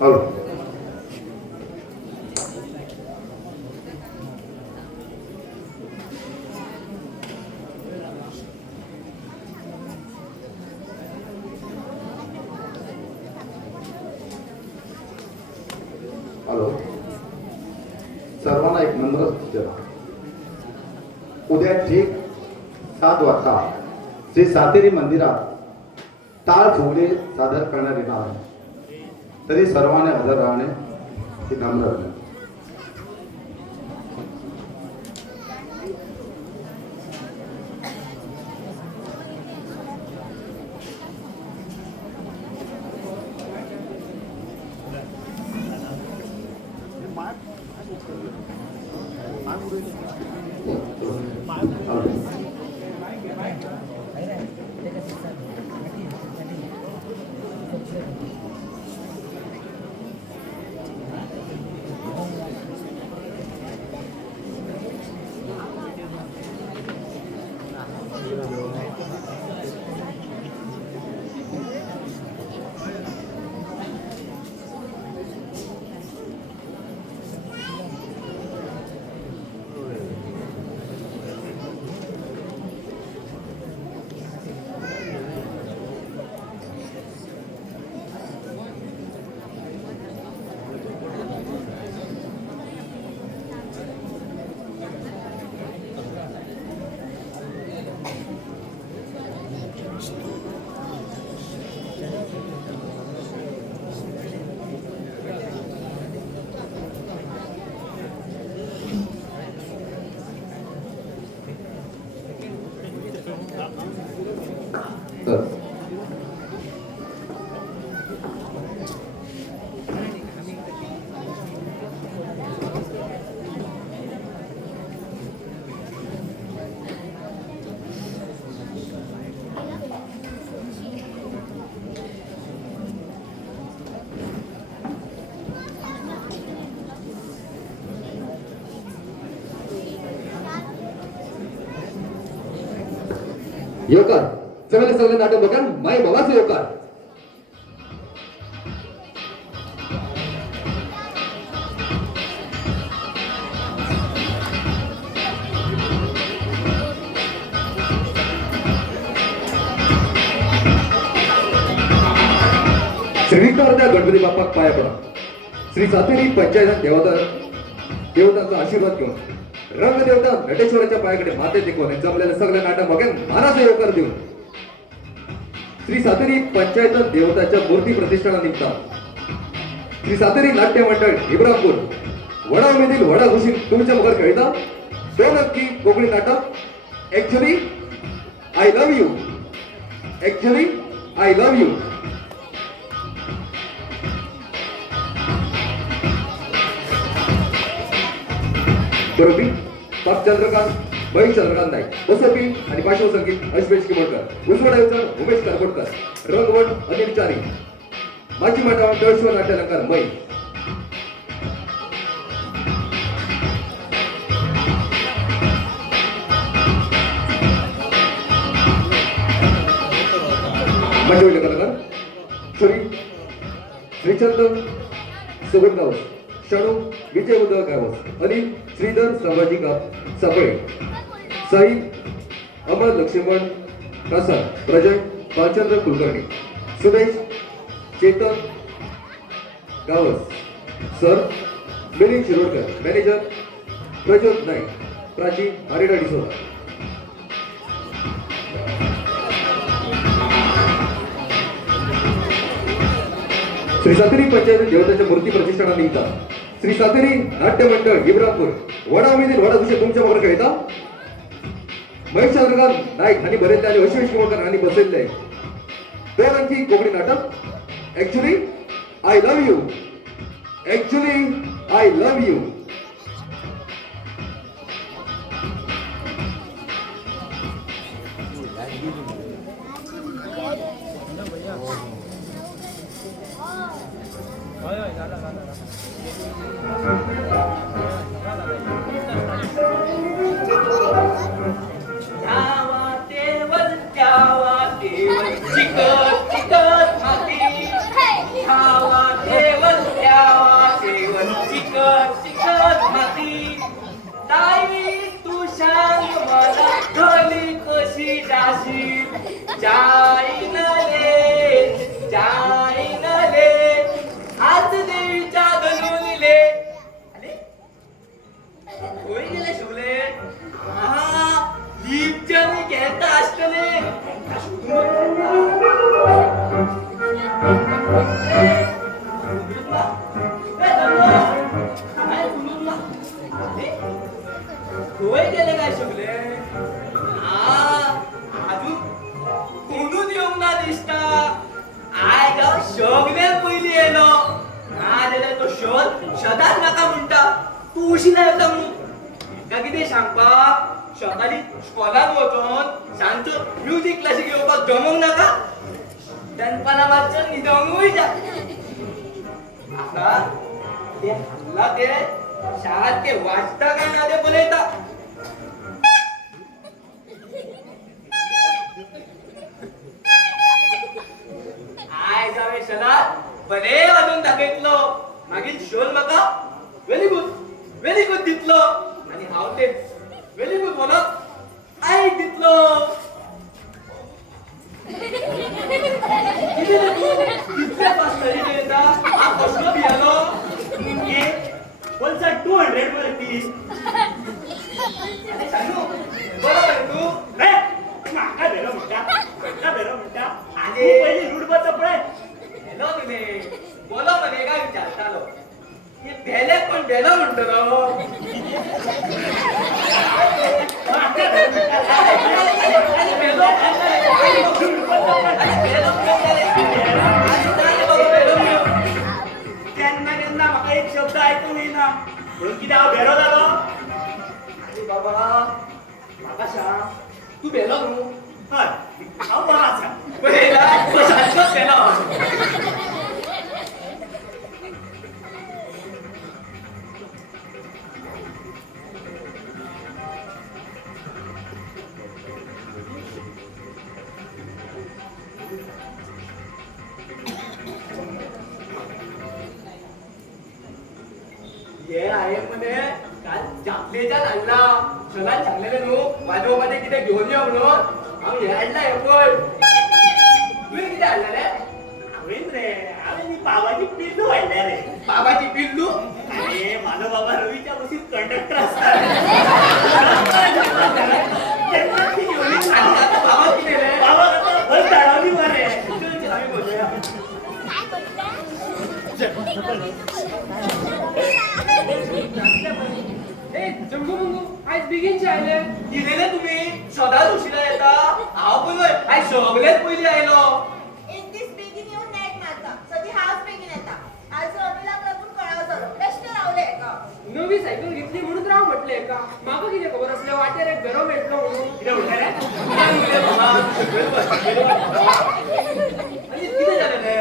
Hello. Hello. सर्वांना एक नम्र सूचना. उद्या ठीक 7 वाजता श्री सातेरी मंदिरात टाळ फुगले सादर करण्यात येणार आहे. तरी सर्वांनी हजर राहणे ही नम्र विनंती. योकार सगळे नाटक बघा. माय बाबाचं योकार. श्रीकार त्या गणपती बाप्पा पाया पडा. श्री सातेरी पंचायत देवतांचा आशीर्वाद घेऊन रंगदेवता नटेश्वराच्या पायाकडे माते टेकवून जमलेलं सगळं नाटक बघेन मानाचं योकार देऊन श्री सातेरी पंचायत देवताच्या मूर्ती प्रतिष्ठानानिमित्त श्री सातेरी नाट्य मंडळ इब्राहिमपूर वडामधील वडा घुशी तुमच्या मुखात खेळता 2 अंकी कोकणी नाटक actually I love you. Actually I love you. बरोबी पाप चंद्रकांत, महेश चंद्रकांत नाईक, बसपी आणि पार्श्वसंगीत अश्वेश किमोडकर, उज्ज्वल आयोजन उमेश कारकोटकर, रंगवट अनिल चारी, माजी मंडळ दळश्वर नाट्यालंकार मै. मंडळी कलाकार श्रीचंद सुगंधावस, शाणू विजय उदय गावस, अनिल श्रीधर संभाजी सापळे, साई अमर लक्ष्मण कासा, प्रजय बालचंद्र कुलकर्णी, सुदेश चेतन गावस, सर मिलिंद शिरोडकर, मॅनेजर प्रज्योत नाईक, प्राची आरेडा डिसोदा. श्री सातेरी पंचायत देवताच्या मूर्ती प्रतिष्ठानानिमित्त श्री सातेरी नाट्य मंडळ इब्राहिमपूर वडामधील वडा घुशी तुमच्या बरोबर खेळता महेश चंद्रकांत नाईक आणि बरेच त्याने अश्वेश किमोडकर आणि बसलेले 2 अंकी कोकणी नाटक actually I love you. Actually I love you. काय बोलू तुला? होय गेले काय सगळे? अजून कोणूच येऊन ना दिसता. आय गाव सगळे पहिली येलो. ना दिले तो शोधात नका म्हणता. तू उशिरा येता म्हणून. का किती सांगपाक? सकाळी स्कॉलात वचून सांजचो म्युझिक क्लासीक येवपाक जमूंक नाका. दनपारा मातसो न्हिदोंगूय जा. आता ते हल्ला ते शाळेत ते वाचता काय ना ते पळयता. आय जावे शाळात बरे वाजून दाखयतलो. मागीर शोल म्हाका व्हेरी गुड दितलो. आणि हांव ते व्हेरी गुड म्हणत आय दितलो. किती रे तू? कितले पास तरी येता? हा कसलो भियालो? बोलचा 200 वरती. अरे सांगू बरोबर तू. रे माका बेरो म्हणटा आणि तू पहिली लुडबत पळय. हॅलो तुने बोलो म्हणे काय विचारतालो. हे भेले पण भेलो म्हणतो. माका बेरो केन्ना म्हाका एक शब्द ऐकूंक येना म्हणून कितें हांव बेरो जालो. अरे बाबा म्हाका सांग तू भेलो न्हू. हय हांव बरो आसा. पळयला तो सारकोच भेलो. हे आहे म्हणे काल जापलेच्या आणला. शोधात सांगलेले न्हू वाजोबाचे कितें घेऊन यो म्हणून. हांव हे हाडला हे पळय. तुवें कितें हाडला रे? हांवें नी बाबाची पिल्लू हाडल्या रे. बाबाची पिल्लू? अरे म्हाजो बाबा रवीच्या बसीत कंडक्टर आसता. तेन्ना ती घेवन आणि येता. आता बाबा कितें रे? बाबा आतां बस धाडवली मरे. चल, आम्ही बोलूया. ए जम्बू मंगू आज बेगीनचे आयले. कितें तुम्ही सदांच उशिरा येता. हांव पण आयज सगळेच पयलीं आयलो. एक दीस बेगीन येऊन नेट मारता सदी हाच बेगीन येता. आज अनिलाक लागून कळाव जालो. बेश्टे रावले एका. नवी सायकल घेतली म्हणून राव म्हटले का. म्हाका कितें खबर असले वाटेर एक बरो मेळटलो म्हणून. कितें म्हणटा रे? आणि कितें जालें रे?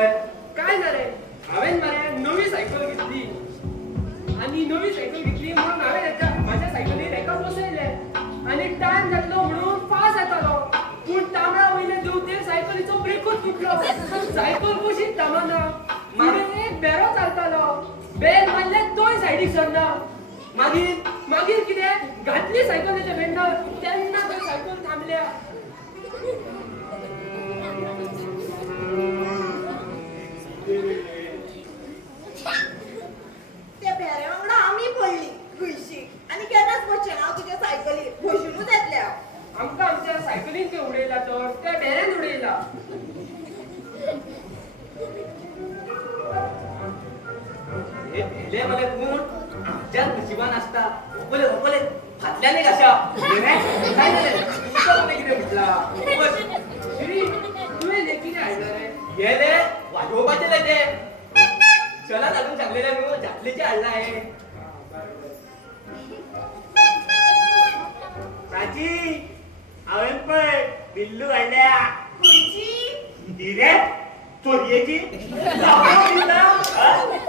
काय झाले हांवेन मरे नवी सायकल घेतली. आणि नवी सायकल घेतली म्हणून हांवें माझ्या सायकलीर एका बसयले. आणि टायम जातलो म्हणून फास्ट येतालो. पूण तांबडा वयले देवतेर सायकलीचो ब्रेकूच तुटलो. सायकल कशीच थांबना. मागीर एक बेरो चालतालो. बेल मारले दोन सायडीक सरना. मागीर कितें घातली सायकलीच्या भेंडर. तेन्ना थंय सायकल थांबल्या. त्या भेऱ्या वांगडा आमी पडली गुळशी. आणि केन्नाच पडचें ना हांव तुज्या सायकलीर. बसूनच येतलें हांव. आमकां आमच्या सायकलीन ते उडयला तर त्या बेऱ्यान उडयला. हे भेले मले कोण आमच्याच नशिबान आसता. ओपले फाटल्याने कशा काय झालें? तुमचं कोणी कितें म्हटला? श्री तुवें हे कितें हाडला रे? गेले वाजोवपाचे रे ते. चलात अजून सांगलेले न्हू जातलेचे हाडला आहे. प्राची हांवें पळय पिल्लू हाडल्या. खंयची? ती रे चोरयेची.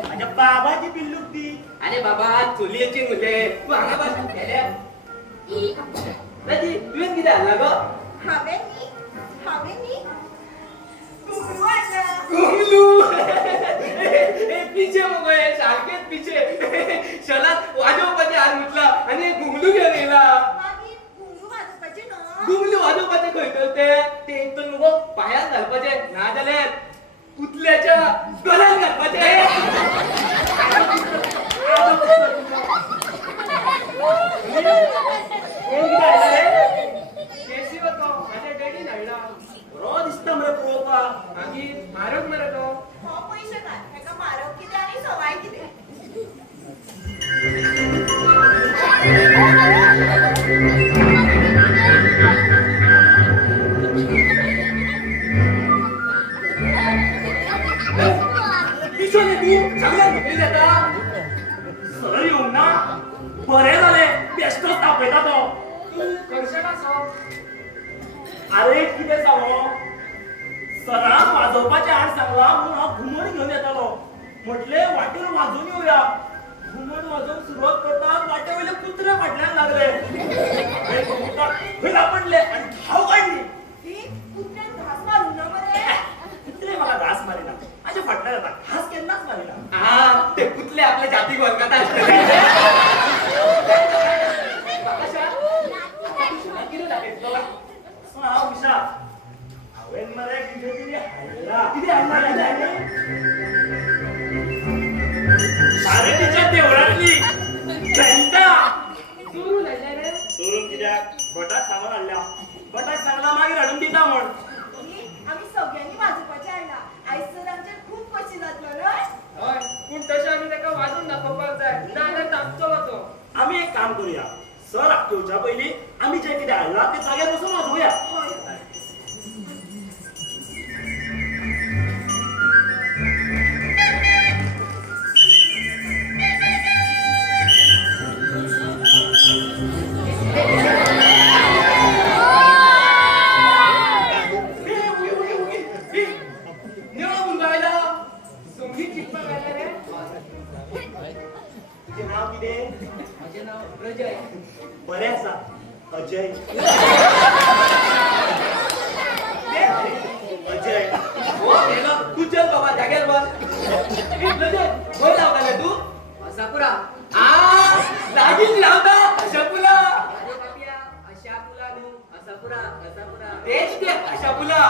माझ्या बाबाची पिल्लू ती. अरे बाबा चोलयेची मुले तू हांगा बस गेल्या. राजी तुवें कितें हाडला गो? हांवें न्ही घुंगरू हाडला. घुंगलू. ए पिचे मगो हे सारखेच पिचे. शलात वाजोवपाचे हात मुटला आणि घुंगलू घेऊन येला. मागीर घुंगरू वाजोवपाचे न्हू. घुंगलू वाजोवपाचे खंय तर ते एक तर नुगो पायात घालपाचे ना जाल्यार पुतल्याच्या गळ्यात घालपाचे. केसी होतो माझ्या डॅडीन हाडला. बरो दिसता मरे पळोवपाक. मागीर म्हारग मरे तो. हो पयशे काय हेका मारप कितें आनी सवाय अरे किती सांगो सराक वाजवपाचे हाड सांगला म्हणून हांव घुमट घेऊन येतालो म्हटले वाटेर वाजून येऊया घुमट वाजवून सुरुवात करता वाटे वयले कुत्रे फाटल्यान लागले खंय पडले आणि धाव काढली ही कुत्र्यान घास मारून ना मरे कुत्रे मला घास मारिना माझ्या फाटल्यान येता घास केन्नाच मारिना हा ते कुठले आपल्या जाती वळखता किती दाखयतलो हांव विशा हांवेन मरे कितें हाडला कितें हाडला पार्वतीच्या देवळातली घंटा चोरून लायले रे चोरून कित्याक भटाक सामान हाडल्या भटाक सांगला मागीर हाडून दिता म्हण ही आम्ही सगळ्यांनी वाजोवपाचें हाडला आयज सर आमचेर खूब खोशी जातलो न्हय हय पूण तशें आमी ताका वाजून दाखोवपाक जाय नाजाल्यार तापचो तो आमी एक काम करूया सर आपटोवच्या पयलीं आमी जें कितें हाडलां तें जाग्यार बसून वाजोवया संगीत शिकपाक आयला रे तुजें नांव कितें म्हजें नांव प्रजय बरें आसा अजय अजय हो गेलो तू चल बाबा जाग्यार बस खंय लावताले तू असापुरा आ लागीं लावता अशापुला अरे बापिया अशा पुला न्हू असापुरा असापुरा तेच ते अशापुला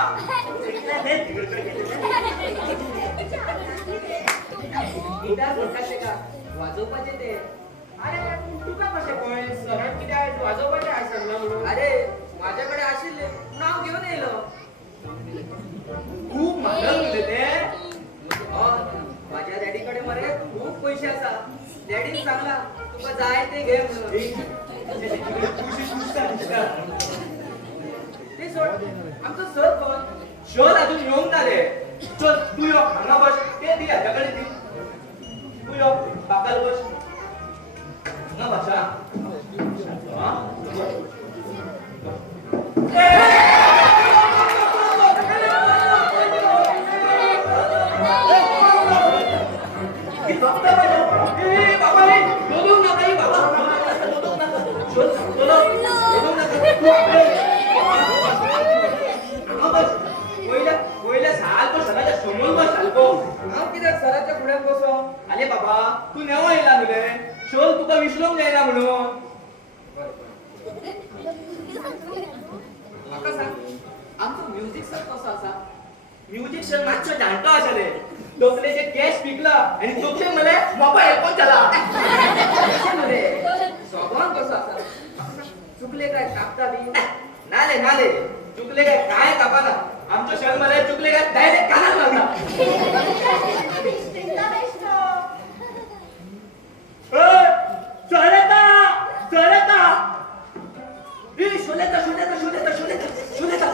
गिटार म्हणटात तेका वाजोवपाचे ते अरे तुका कशें कळ्ळें सरान कित्याक वाजोवपाचे हाड सांगला म्हणून अरे माझ्याकडे आशिल्ले नाव घेऊन येयलो खूप म्हारग उरले ते हय माझ्या डॅडीकडे मरे खूप पैसे आसा डॅडीन सांगला तुका जाय ते घे म्हणून ते सोड आमचो सर कोण शोध अजून येऊन ना रे चल तू यो हांगा बस ते दी हाच्याकडे दी तू यो बाकाल बस हांगा बसा हा? ए, बाबा रे, दोन नका हे बाबा दोन नका शोध दोन नका पहिल्या सालको सराच्या समोर बस सालको हांव कित्याक सराच्या फुड्यान बसो आले बाबा तू नेवा येयला न्हू रे शोल तुका विसरूंक जायना म्हणून म्हाका सांग आमचो म्युझिक सर कसो आसा म्युझिक सर मातसो जाणटो आसा रे तकलेचे केस पिकला आणि तकले मले मोबाईल हेडफोन चला कशें न्हू रे स्वभाव कसो आसा चुकले काय कापता बी नाले चुकले काय कापाना आमचो सर मले चुकले काय डायरेक्ट कानाक लावला बेश्टेंतला बेश्ट चलता चलता शोधेता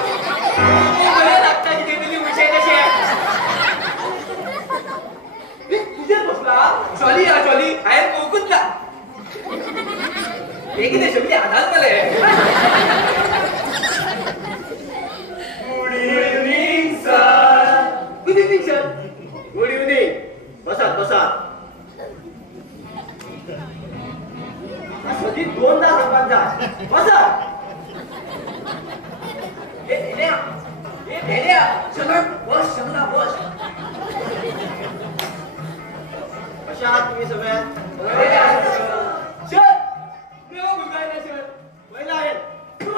बरे लागता की गेलेली विषय कसे तुझे बसला चॉली आहे मोकूतला बेगीने सगळी आधार मले good evening sir good evening sir good evening बसा सदी दोनदा सांगपाक जाय बसा भेड्या सगळं बस शंभरा बस कशा आहात तुम्ही सगळ्या सर देवा मुलगा सर पहिला आहे तू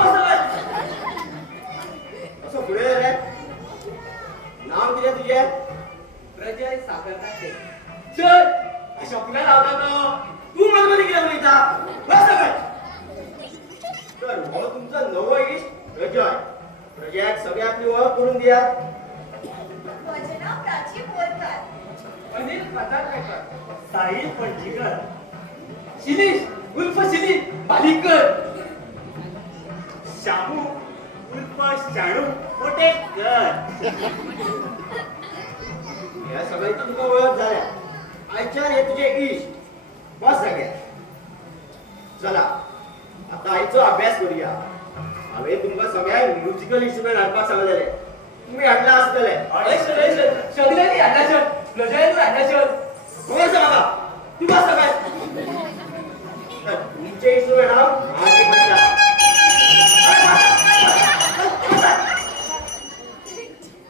असं पुढे रे नाव किती तुझे प्रजय साखरनाटे सर अशा पुढे लावतात तू मध्ये गेला म्हणता बस तर हो तुमचा नवं इष्ट प्रजय सगळे आपली ओळख करून द्या म्हजें नांव प्राची बोरकार अनिल पाताळकर साहिल पणजीकर शिरीष उर्फ शिरी बालिकर शामू उर्फ शाणू कोटेकर या सगळ्यांची तुका ओळख झाल्या आयच्यार हे तुझे इश्ट बस सगळ्या चला तायचो अभ्यास करूया. हांवें तुमकां सगळ्यांक म्युझिकल इन्स्ट्रुमेंट हाडपाक सांगलेले. तुम्ही हाडला आसतले. सगळ्यांनी हाडला सर प्रोजेक्ट हाडला सर खबर आसा म्हाका. तूं बस सगळ्यात. तुमचे इन्स्ट्रुमेंट हांव मागीर पळयता.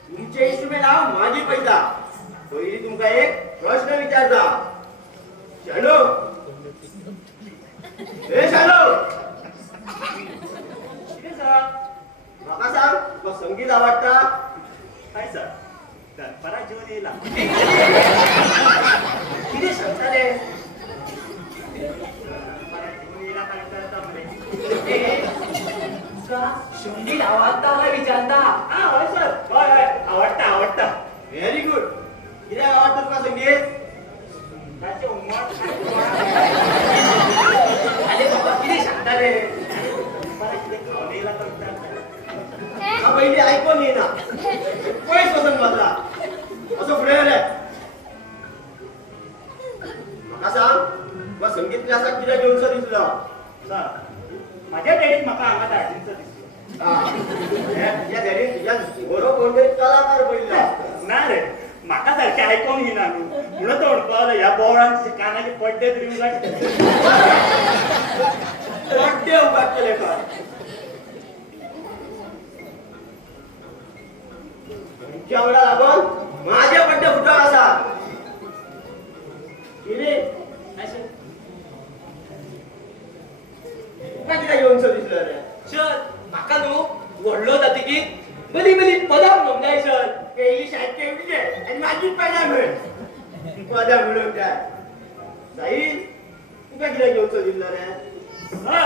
तुमचे इन्स्ट्रुमेंट हांव मागीर पळयता. पयलीं तुमकां एक प्रश्न विचारता. शाणू ए शाणू कितें सर? म्हाका सांग तुका संगीत आवडटा? काय सर? दनपारां जेवण येयला. कितें सांगताले? दनपारां जेवण येयला काय करता मरे? तुका संगीत आवडता काय विचारता हा हय सर. हय हय आवडटा आवडटा. Very good. कित्याक आवडटा तुका संगीत? ताचे उमळ अरे बाबा किती सांगताले दनपारां कितें खावून येयला काय विचारता. हा पयलीं आयकोन येना. पयस वचून बसला. असो फुडें रे. म्हाका सांग तुका संगीत क्लासाक कित्याक येवचो दिसलो? सर म्हाज्या डॅडीन म्हाका हांगा धाडचो दिसलो. ह्या डॅडीन तुज्यान बरो कोणतरी कलाकार पयल्लो. ना रे म्हाका सारकें आयकोंक येना न्हू म्हणून तो म्हणपाक लागलो ह्या बोवळान तुजे कानाचे पड्डे तरी उगडटे. पड्डे उगडटले खंय? तुमच्या वांगडा लागून म्हाजे पड्डे फुटोर आसा. कितें? तुका कित्याक येवचो दिसलो रे? सर म्हाका न्हू व्हडलो जातकीर बरी बरी पदां म्हणूंक जाय सर पयलीं शाळेत तेवढी दे आनी मागीर पदां म्हण. पदां म्हणूंक जाय. साहिल तुका कित्याक येवचो दिसलो रे? सर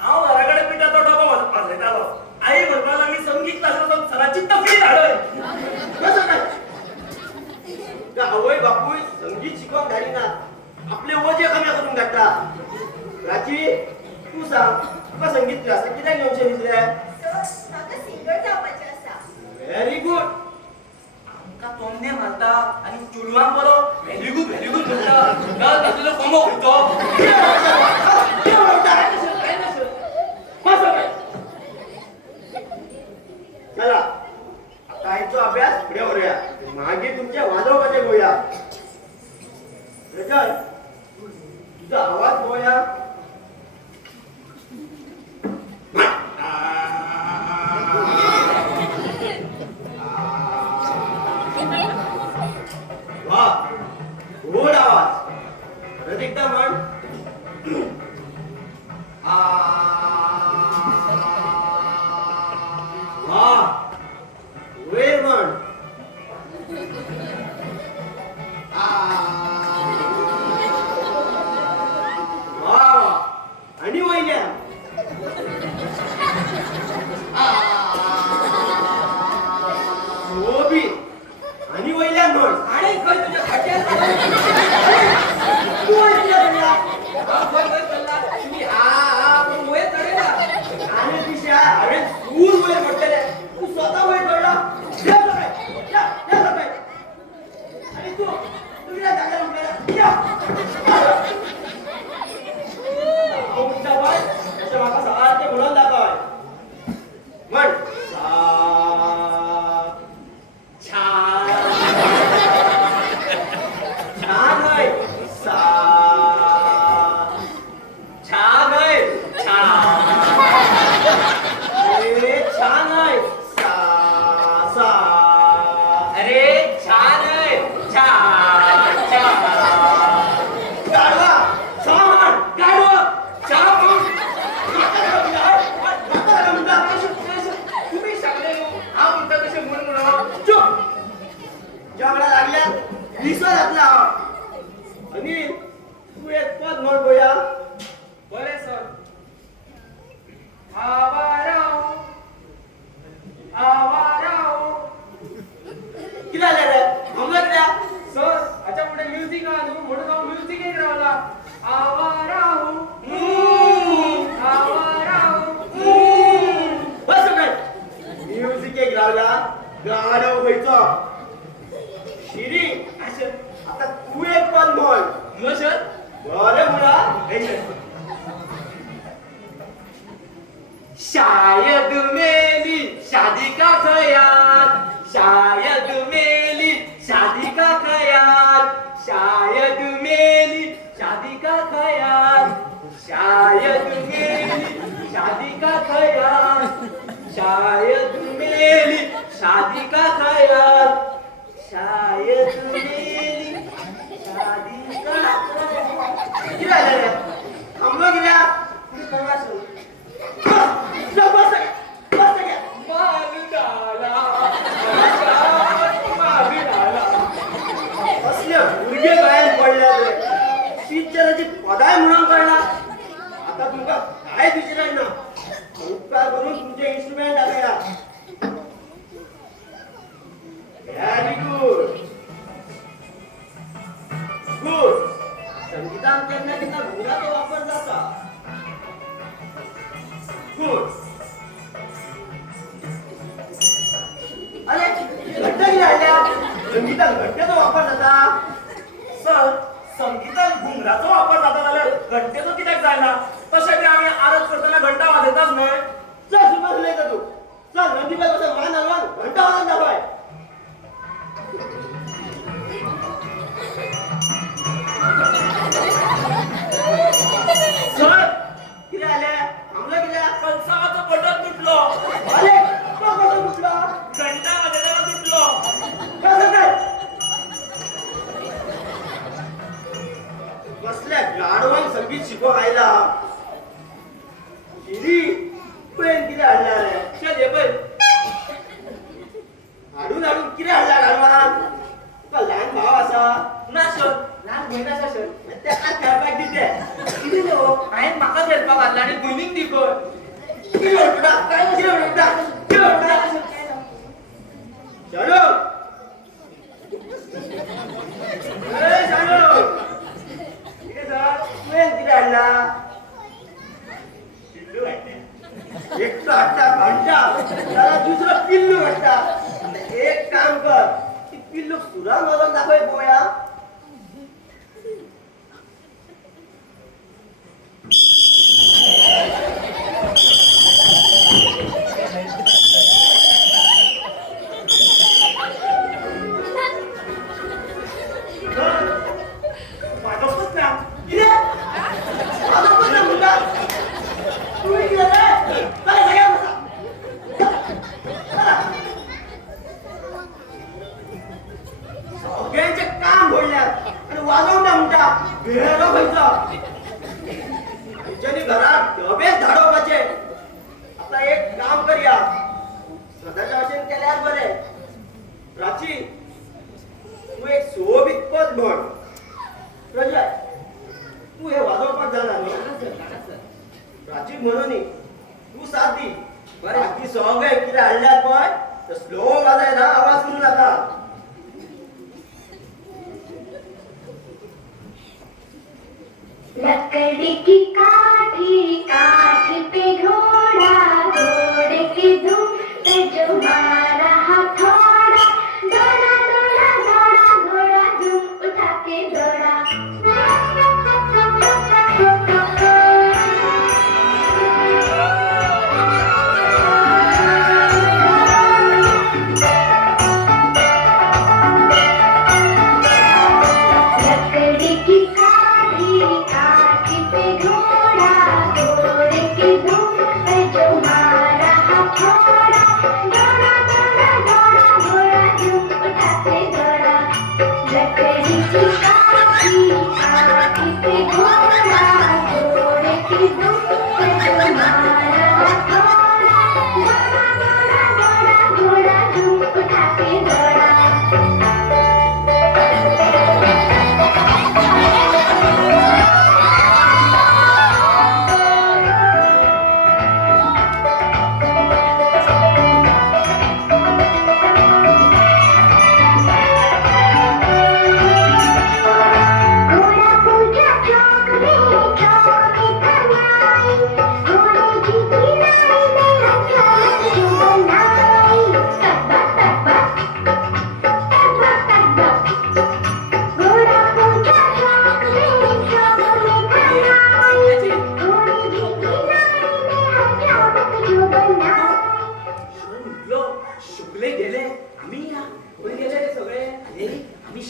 हांव घरा कडेन पिठाचो डबो वाजयतालो. आई म्हणपाक लागली संगीत क्लासाचो सराची तकली धाडय. कसं काय? तुका आवय बापूय संगीत शिकोवंक धाडिना. आपले वजे कमी करून धाडटा. प्राची तूं सांग तुका संगीत क्लासाक कित्याक येवचें दिसलें? सर म्हाका सिंगर जावपाचें आसा. Very good. आमकां तोंडे मारता आनी चेडवांक बरो व्हेरी गुड म्हणटा ना तातूंतलो कोमो खंयचो काय ना सर कसं काय चला आता आयचो अभ्यास फुडें व्हरुया. मागीर तुमचे वाजोवपाचें पळोवया. रजन तुजो आवाज पळोवया. वा गोड आवाज. परत एकदा म्हण. वा वयर म्हण. वा आणि वयल्या. बी आणि वयल्यान म्हण. आणि खंय तुज्या खाट्यार तू वयल्या म्हणला. खंय चल्ला तुम्ही आ पण वयर चडयला आणि दिशा हांवें दूर वयर म्हटलेले. तू स्वता वयर पडला. या सकाळी. या सकाळी. आणि तू कित्याक जाग्यार उठलेला? या. हांव म्हणटा पळय तशें म्हाका सारकें म्हणून दाखय. म्हण. सा छान. छान होय. सा छान होय. छान. अरे छान आहे. सा सा. अरे छान आहे छान छान गाढवा. सा म्हण. गाढवा चहा पिऊन तुम्ही सांगले हा म्हणता कसे म्हणून चुप. जेवढा लागल्या विसर घातला. अनिल तू एक पद म्हण बोया. बरे सर आवाराव आवाराव किती झाले रे? म्हणलं कित्याक? सर हाच्या पुढे म्युझिक हा न्हू म्हणून हांव म्युझिकेक रावला. आवाराव आवाराव बस काय म्युझिकेक रावला. गाडव खंयचो? शिरी. आता तू एक पद म्हण. मग सर बरे म्हणा. शायद मेरी शादी का ख्याल, शायद मेरी शादी का ख्याल, शायद मेरी शादी का ख्याल, शायद मेरी शादी का ख्याल, शायद मेरी शादी का ख्याल, शायद मेरी शादी का ख्याल. थांबलो गेल्या असले भुरगे गायन पडल्या टीचराची पदाय म्हणून कळला. आता तुमका काय विचाराय ना उपकार करून तुमचे इन्स्ट्रुमेंट आल्या. Very good good. संगीतान केन्ना केन्ना घुंगराचो वापर जाता. गुड. अरे घट्ट किती हाडल्या. संगीतान घट्टेचो वापर जाता. सर संगीतान घुंगराचो वापर जाता जाल्यार घंटेचो कित्याक जायना. तशें बी आमी आरत करतना घंटा वाजयताच न्हय. चल सुमार उलयता तू. चल नंदीबाई कसं मान हलवान घंटा वाजत दाखय. सर किती आल्या थांबलं कित्याक. कणसावाचो बटन तुटलो. अरे तो कसं कुठला घंटा वाजयतना तुटलो. कसं काय कसल्या गाडवांक संगीत शिकोवंक आयला. शिरी पळय कितें हाडल्या रे. चल ये पळय. हाडून हाडून कितें हाडल्या गाडवान. तुका ल्हान भाव आसा. ना सर ल्हान भयण आसा सर. तेका खेळपाक दिते. कितें न्हू हांवें म्हाका खेळपाक घातला आनी भयणीक दी कर. कितें म्हणटा कितें म्हणटा कितें म्हणटा. शाणू ए शाणू कितें सर तुवें कितें हाडला. पिल्लू हाडलें. एकटो हाडटा भांडटा जाल्यार दुसरो पिल्लू हाडटा. आतां एक काम कर ती पिल्लूक सुरान वाजोवन दाखय पळोवया. वाजोवपूच ना. कितें वाजोवपूच ना म्हणटा. तुवें कितें रे काय सगळ्या बसा. सगळ्यांचे काम घडल्यात आणि वाजवून ना म्हणटा. भेरो खंयचो. आमच्यानी घरात डबेच धाडोवपाचे. आता एक काम करया. सदाच्या भशेन केल्यार बरें. प्राची तू एक सोबीत पद म्हण. प्रजय तू हे वाजवपाक जाणा न्ही. प्राची म्हणून तू साथ दी. बाकी सगळे कितें हाडल्यात पळय ते स्लो वाजयना. आवाज करूं नाका. लकड़ी की काठी काठी पे घोड़ा घोड़े की धूम पे जो मारा हथौड़ा दौड़ा दौड़ा दौड़ा घोड़ा धूम उठा के दौड़ा लकड़ी की काठी काठी पे घोड़ा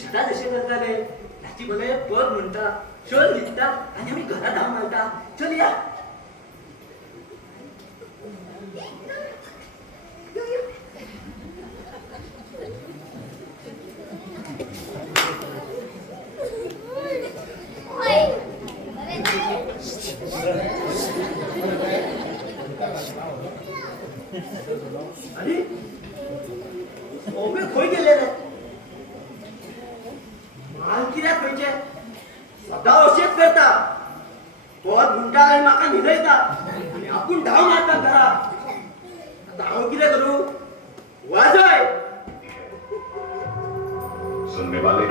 शेतात असे करताले रात्री बोले पद म्हणता चल निघता आणि आम्ही घरात धाव मारता चल या अरे ओबे खंय गेले रे माल कित्याक खंयचे सदां अशेंच करता पद म्हणटा आनी म्हाका न्हिदयता आनी आपूण धांव मारता घरा आतां हांव कितें करूं वाजय सुनने वाले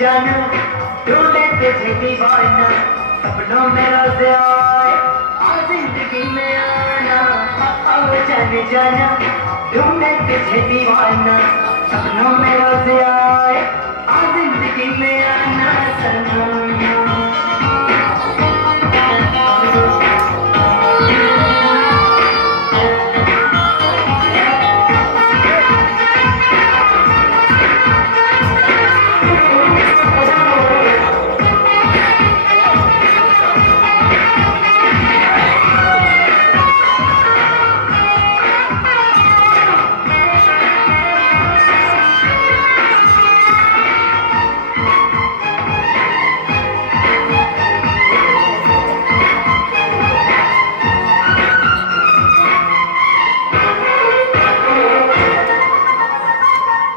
जाना ढूंढे तुझे दीवाना सपनों में रोज आए और जिंदगी में आना आओ जाने जाना ढूंढे तुझे दीवाना सपनों में रोज आए और जिंदगी में आना सनम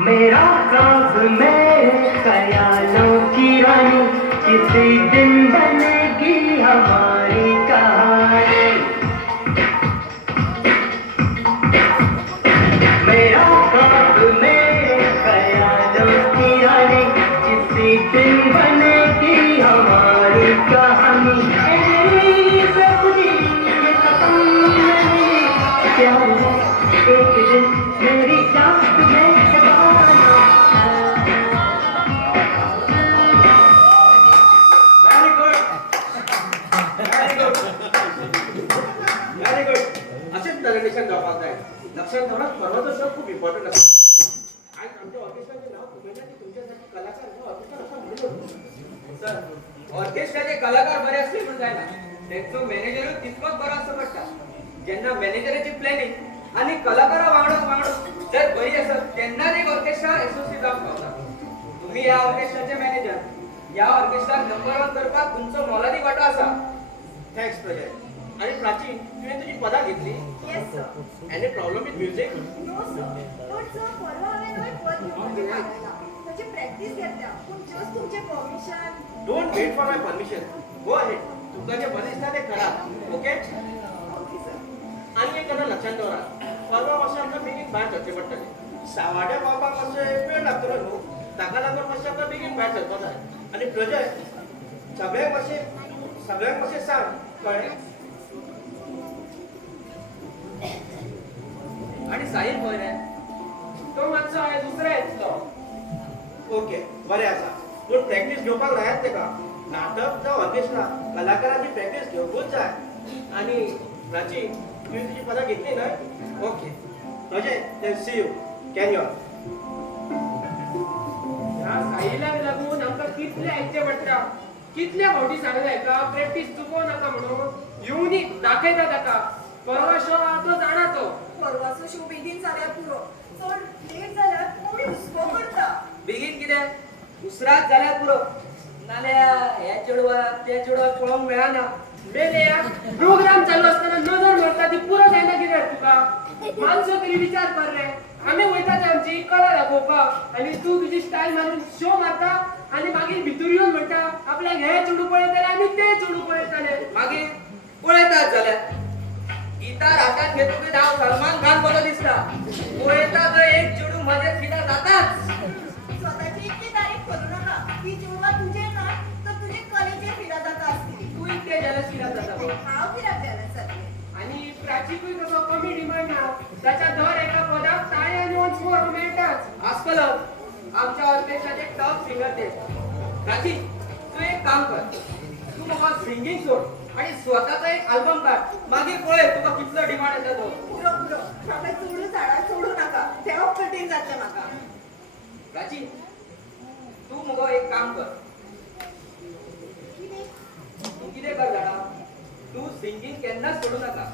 मेरा ख्वाब मेरे ख्यालों की रानी किसी दिन बनेगी हमारी कहानी मेरा ख्वाब मेरे ख्यालों की रानी किसी दिन बनेगी हमारी कहानी मेरी सपनी ये सपन नहीं प्यार है एक दिन मेरी जान में सर ऑर्केस्ट्राचे कलाकार बरे असले म्हणून जायना त्यांचो मॅनेजर तितकोच बरो असो पडटा जेन्ना मॅनेजराची प्लॅनिंग आणि कलाकारा वांगडा जर बरी असत तेन्ना एक ऑर्केस्ट्रा एसोसिएट जावंक पावता तुम्ही या ऑर्केस्ट्राचे मॅनेजर या ऑर्केस्ट्राक नंबर 1 करपाक तुमचो मोलादी वाटो आसा थँक्स प्रजय आणि प्राची तुवें तुजी पदां घेतली yes sir any problem with music no sir पण सर परवा हांवें नवी पद घेवपाचें थारायलां ताची प्रॅक्टीस घेतल्या पूण जस्ट तुमचें permission don't wait for my permission go ahead तुका जे बरें दिसता तें करा ओके ओके सर आनी एक गजाल लक्षात दवरा परवा मातशें आमकां बेगीन भायर सरचें पडटलें सावाड्या पावपाक मातशें वेळ लागतलो न्हू ताका लागून मातशें आमकां बेगीन भायर सरपाक जाय आनी प्रजय सगळ्यांक मातशें सांग कळ्ळें आणि साहिल खंय रे तो मातसो हांवें दुसरो येतलो ओके बरें आसा पूण प्रॅक्टीस घेवपाक लायात तेका नाटक जावं ऑर्केस्ट्रा कलाकारांची प्रॅक्टीस घेवपूच जाय आनी प्राची तुवें तुजी पदां घेतली न्हय okay Prajay then see you carry on ह्या साहिलाक लागून आमकां कितले आयचे पडटा कितले फावटी सांगलें हेका प्रॅक्टीस चुकोव नाका म्हणून येवनी दाखयता ताका परवा शो हा तो जाणा तो परवाचो शो बेगीन जाल्यार पुरो चड लेट जाल्यार कोणी हुस्को करता बेगीन कितें उसरात जाल्यार पुरो नाल्यार हे चेडवाक ते चेडवाक पळोवंक मेळना मेल्या प्रोग्राम चालू असताना नजर मारता ती पुरो जायना कितें तुका माणसो तरी विचार कर रे आमी वयता ते आमची कला दाखोवपाक आनी तूं तुजी स्टायल मारून शो मारता आनी मागीर भितूर येवन म्हणटा आपल्याक हे चेडू पळयताले आनी ते चेडू पळयताले मागीर पळयतात जाल्यार गिटार हातांत घेतकच हांव सलमान खान कसो दिसता पळयता तर एक चेडू मजेत फिदा जाताच स्वताची इतकी तारीफ करू नका ती चेडवा तुजे ना तर तुजे कलेचे फिरा जाता आसतली तू इतके जेलस कित्याक जाता गो हांव कित्याक जेलस जातलें आणि प्राचीकूय कसो कमी डिमांड ना त्याच्या दर एका पदाक ताळे आनी वन स्कोर मेळटाच आसतलो आमच्या ऑर्केस्ट्राचे टॉप सिंगर ते प्राची तू एक काम कर तू म्हाका सिंगींग सोड आणि स्वताचो एक अल्बम काड मागीर पळय तुका कितलो डिमांड येता तो पुरो पुरो म्हाका चोडू झाडां सोडू नाका तेव्हा कठीण जातलें म्हाका प्राची तू मगो एक काम कर तू कितें कर जाणा तू सिंगींग केन्नाच सोडू नाका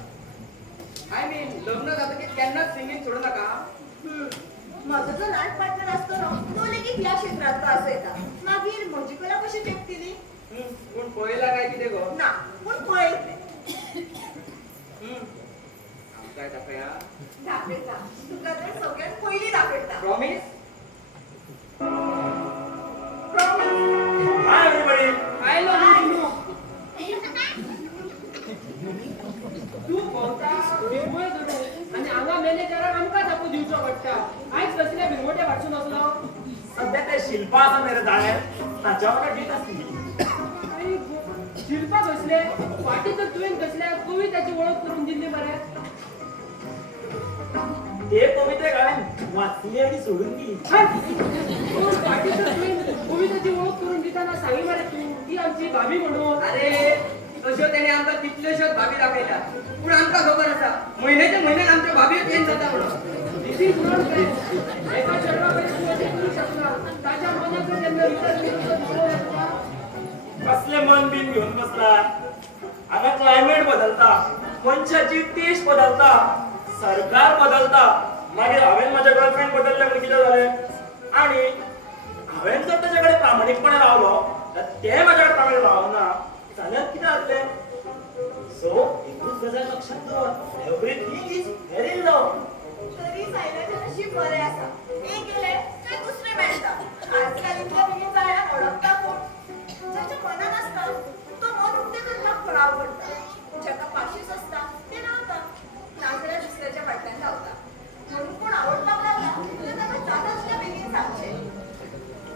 आय मीन लग्न जातकीर केन्नाच सिंगींग सोडू नाका म्हजो जो नाट पार्टनर आसतलो तो लेगीत ह्या क्षेत्रांतलो आसयता मागीर म्हजी कला कशी तेंपतली पूण पळयला काय कितें गो ना पूण पळयतलें आमकां दाखया दाखयता तुका तर सगळ्यात पयलीं दाखयता प्रॉमिस प्रॉमिस हाय एवरीबॉडी आयलो न्हू तू भोंवता भिरमोय धरून आनी हांगा मॅनेजराक आमकां दाखो दिवचो पडटा आयज कसले भिरमोटे वाटसून असलो सध्या ते शिल्पा आसा मेरे दाळे ताच्या वांगडा डीट आसली आणि शिल्पा कसले फाटी तर तुवें कसल्या तुवें त्याची ओळख करून दिल्ली मरे ते कवितेक हांवें वाचली आनी सोडून दिली फाटी तर तुवें कविताची ओळख करून दिताना सांगी मरे तू ती आमची भाभी म्हणून अरे तश्यो तेणे आमकां कितल्योश्योच भाभी दाखयल्या पूण आमकां खबर आसा म्हयन्याच्या म्हयन्याक आमच्यो भाभयो चेंज जाता म्हणून दिस इज नॉट फेअर एका चेडवाकडे तू अशें करू शकना ताच्या मनाचो जेन्ना विचार करता कसले मन बीन घेऊन बसला हांगा क्लायमेट बदलता मनशाची टेस्ट बदलता सरकार बदलता मागीर हांवें म्हाज्या गर्लफ्रेंड बदलले म्हणून कितें जालें आनी हांवें जर ताचे कडेन प्रामाणीकपणे रावलो जाल्यार ते म्हाज्या कडेन प्रामाणीक रावना जाल्यार कितें जातलें सो एकूच गजाल लक्षात दवर एवरीथिंग इज व्हेरी लव तरी सायलाचें नशीब बरें आसा एक गेले ते दुसरे मेळटा आजकाल इतल्या बेगीन जाळ्याक ओळखता कोण ज्याच्या मनान आसता तो मन उक्तें करपाक फळाव करता जाका पाशीस आसता ते रावता नाजाल्यार दुसऱ्याच्या फाटल्यान धांवता म्हणून कोण आवडपाक लागला तर ताका जाता तितल्या बेगीन सांगचें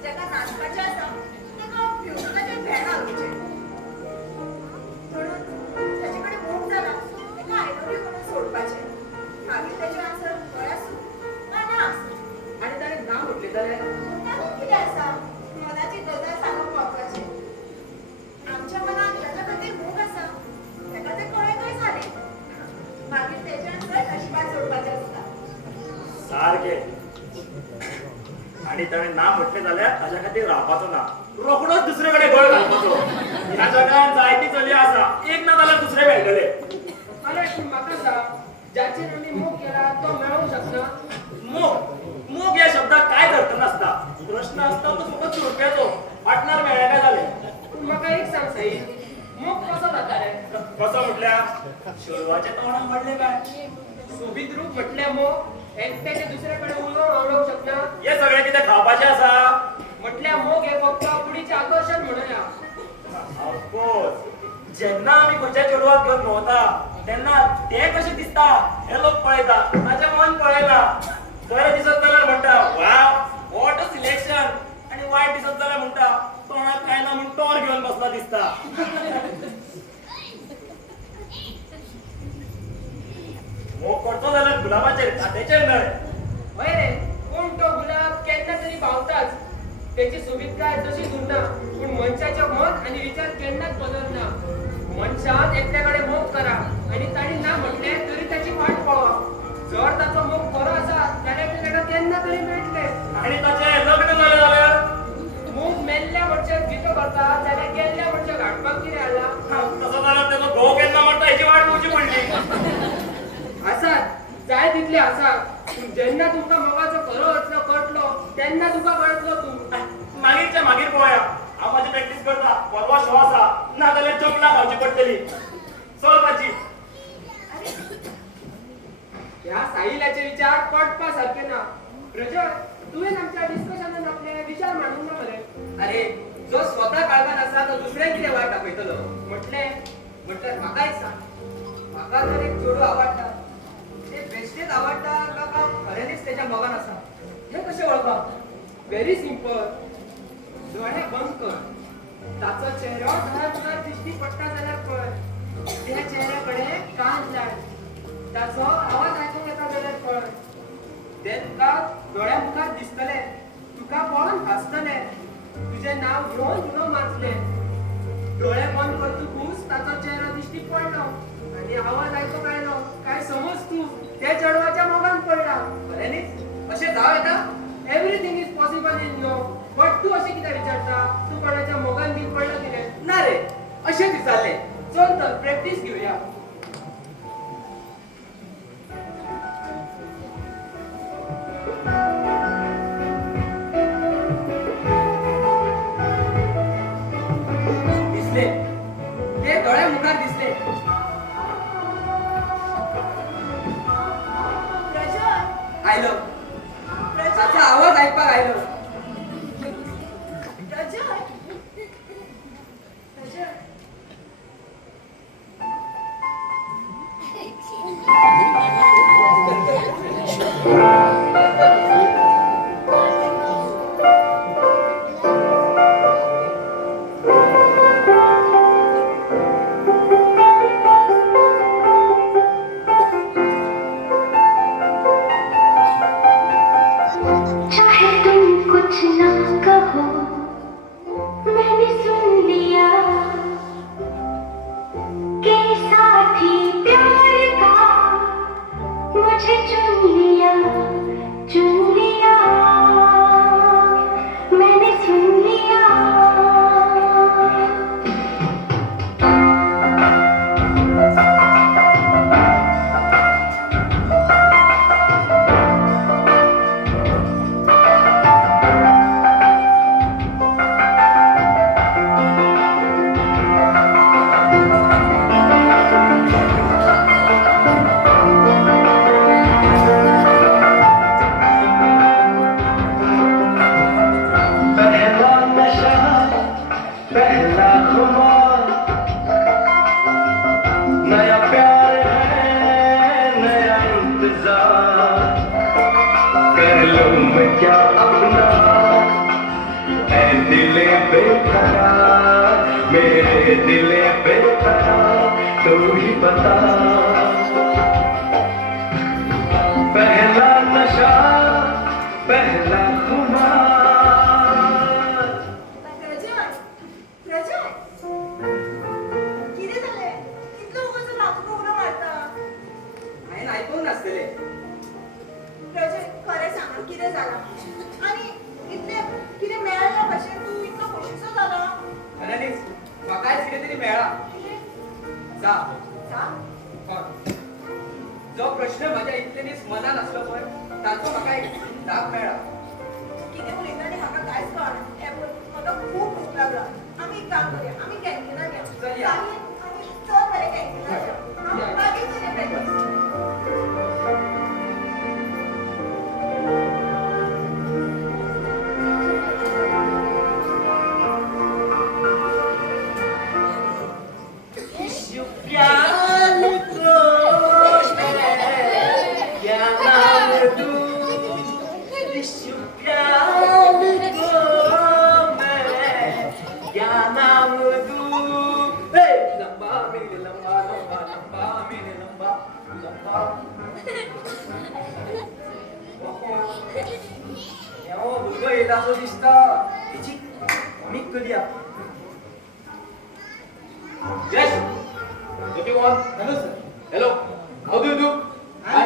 जाका नाचपाचें आसा ताका म्युजिकाचेर भेण घालूचें म्हणून ताचे कडेन मोग जाला ताका आय लव्ह यू म्हणून सोडपाचें मागीर ताचें आन्सर हय आसूं वा ना आसूं आनी ताणें ना म्हटलें जाल्यार तातूंत कितें आसा मनाची ताणें ना म्हटलें जाल्यार ताच्या खातीर रावपाचो ना, रोखडोच दुसरे कडेन गोळ घालपाचो. ह्या जगान जायती चली आसा, एक ना जाल्यार दुसरे मेळटले. अरे पूण म्हाका सांग, ज्याचेर आमी मोग केला तो मेळूंक शकना? मोग मोग या शब्दात काय अर्थ नासता. प्रश्न असता तो फकत सोडप्याचो, पार्टनर मेळ्ळें काय जालें. पूण म्हाका एक सांग साई, मोग कसो जाता रे? कसो म्हटल्यार शेरवाचे तोंडाक म्हणलें काय. सोबीत रूप म्हटल्यार मोग एकट्याचे दुसरे कडेन उलोवंक आवडूंक शकना? हे सगळें कितें खावपाचें आसा? म्हटल्यार मोग हे फक्त कुडीचें आकर्षण म्हणूया. ऑफकोर्स, जेन्ना आमी खंयच्या चेडवाक घेवन भोंवता तेन्ना ते कशें दिसता हे लोक पळयता, ताचें मन पळयना. बरें दिसत जाल्यार म्हणटा वाव वॉट अ सिलेक्शन, आनी वायट दिसत जाल्यार म्हणटा तोंडाक काय ना म्हूण टॉर घेवन बसला दिसता. मोग करचो जाल्यार गुलाबाचेर, कांद्याचेर न्हय. हय रे, पूण तो गुलाब केन्ना तरी भावताच. तेची सोबीतकाय तशीच उरना, पूण मनशाचें मन आनी विचार केन्नाच बदलना. मनशान एकट्या कडेन मोग करा आनी ताणी ना म्हटलें तरी ताची वाट पळोवप. जर ताचो मोग बरो आसा जाल्यार ताका केन्ना तरी मेळटलें. आनी ताचें लग्न जालें जाल्यार मोग मेल्ल्या मनशाक जितो करता जाल्यार गेल्ल्या मनशाक हाडपाक कितें आला? तसो जाल्यार तेजो घोव केन्ना मरता हेची वाट पळोवची पडली. आसात, जाय तितले आसात, पूण जेन्ना तुमकां मोगाचो खरो अर्थ कळटलो तेन्ना तुका कळटलो तूं. मागीरच्या मागीर पळोवया. हांव म्हाजी प्रॅक्टीस करता, परवा शो आसा, ना जाल्यार चपलां खावची पडटली. चलपाची. ह्या साहिलाचे विचार पटपा सारखे ना. प्रजय, तुवें आमच्या डिस्कशनान आपले विचार मांडूंक ना मरे. अरे जो स्वतः काळगान आसा तो दुसऱ्याक कितें वायट दाखयतलो. म्हटल्यार म्हाकाय सांग, म्हाका जर एक चेडूं आवडटा, ते बेश्टेच आवडटा काय खऱ्यांनीच तेच्या मोगान आसा, हे कशें वळखप? Very simple. डोळे बंद कर. ताचो चेहरो तुका दिश्टी पडटा जाल्यार पळय. त्या चेहऱ्याकडे कान लाय. ताचो आवाज आयकूंक येता जाल्यार पळय. ते तुका दोळ्या मुखार दिसतले. तुका पळोवन हांसतले. तुजें नांव घेवन उलो मारतले. डोळे बंद करतकूच ताचो चेहरो दिश्टी पडलो आनी आवाज आयकूंक आयलो काय समज तूं त्या चेडवाच्या मोगान पडला. खऱ्यांनीच अशें जावं येता? Everything is possible in no. But तू अशें कित्याक विचारता? तू कोणाच्या मोगान बी पडला कितें? ना रे, अशें दिसतालें. चल तर प्रॅक्टीस घेवया. दिसले, ते दोळ्या मुखार दिसले. प्रजय, आयलो, प्रजय, ताचो आवाज आयकपाक आयलो. प्रजय, प्रजय. चाहे तुम कुछ ना कहो, मैंने सुन लिया कि साथी प्यार का मुझे चुन लिया, मैंने सुन लिया. पहला नशा, पहला खुमार, नया प्यार है, नया इंतजार. कर लूं मैं क्या अपना, ऐ दिले बेकरार, मेरे दिले बेकरार, तू ही बता. पहला नशा, पहला खुमार. प्रजय, प्रजय. कितें जालें? इतलो उगाच रातून उलो मारता. हांवें आयकूंक नासतलें. प्रजय, खरें सांग कितें जालां? आनी इतले जा जा. हय. जो प्रश्न माझ्या इतलेनीच मनात असलो पळय ताचो म्हाका एक दाग मेळ्ळा. कितें उलयता आनी म्हाका कांयच कळना. हें पळय, म्हाका खूब भूक लागला. आमी एक काम करया, आमी कॅन्टीनात या. चल या. आमी चल बरें कॅन्टीनात या. या. मागीर करुया प्रॅक्टीस. प्यार को क्या नाम दूं, इस प्यार को मैं क्या नाम दूं. हे! लंबा मेरे लंबा लंबा लंबा मेरे लंबा लंबा. हो भुरगो येता असो दिसता. हिची कमीक करूया. Yes. What do you want? Hello sir. Hello. How do you do? I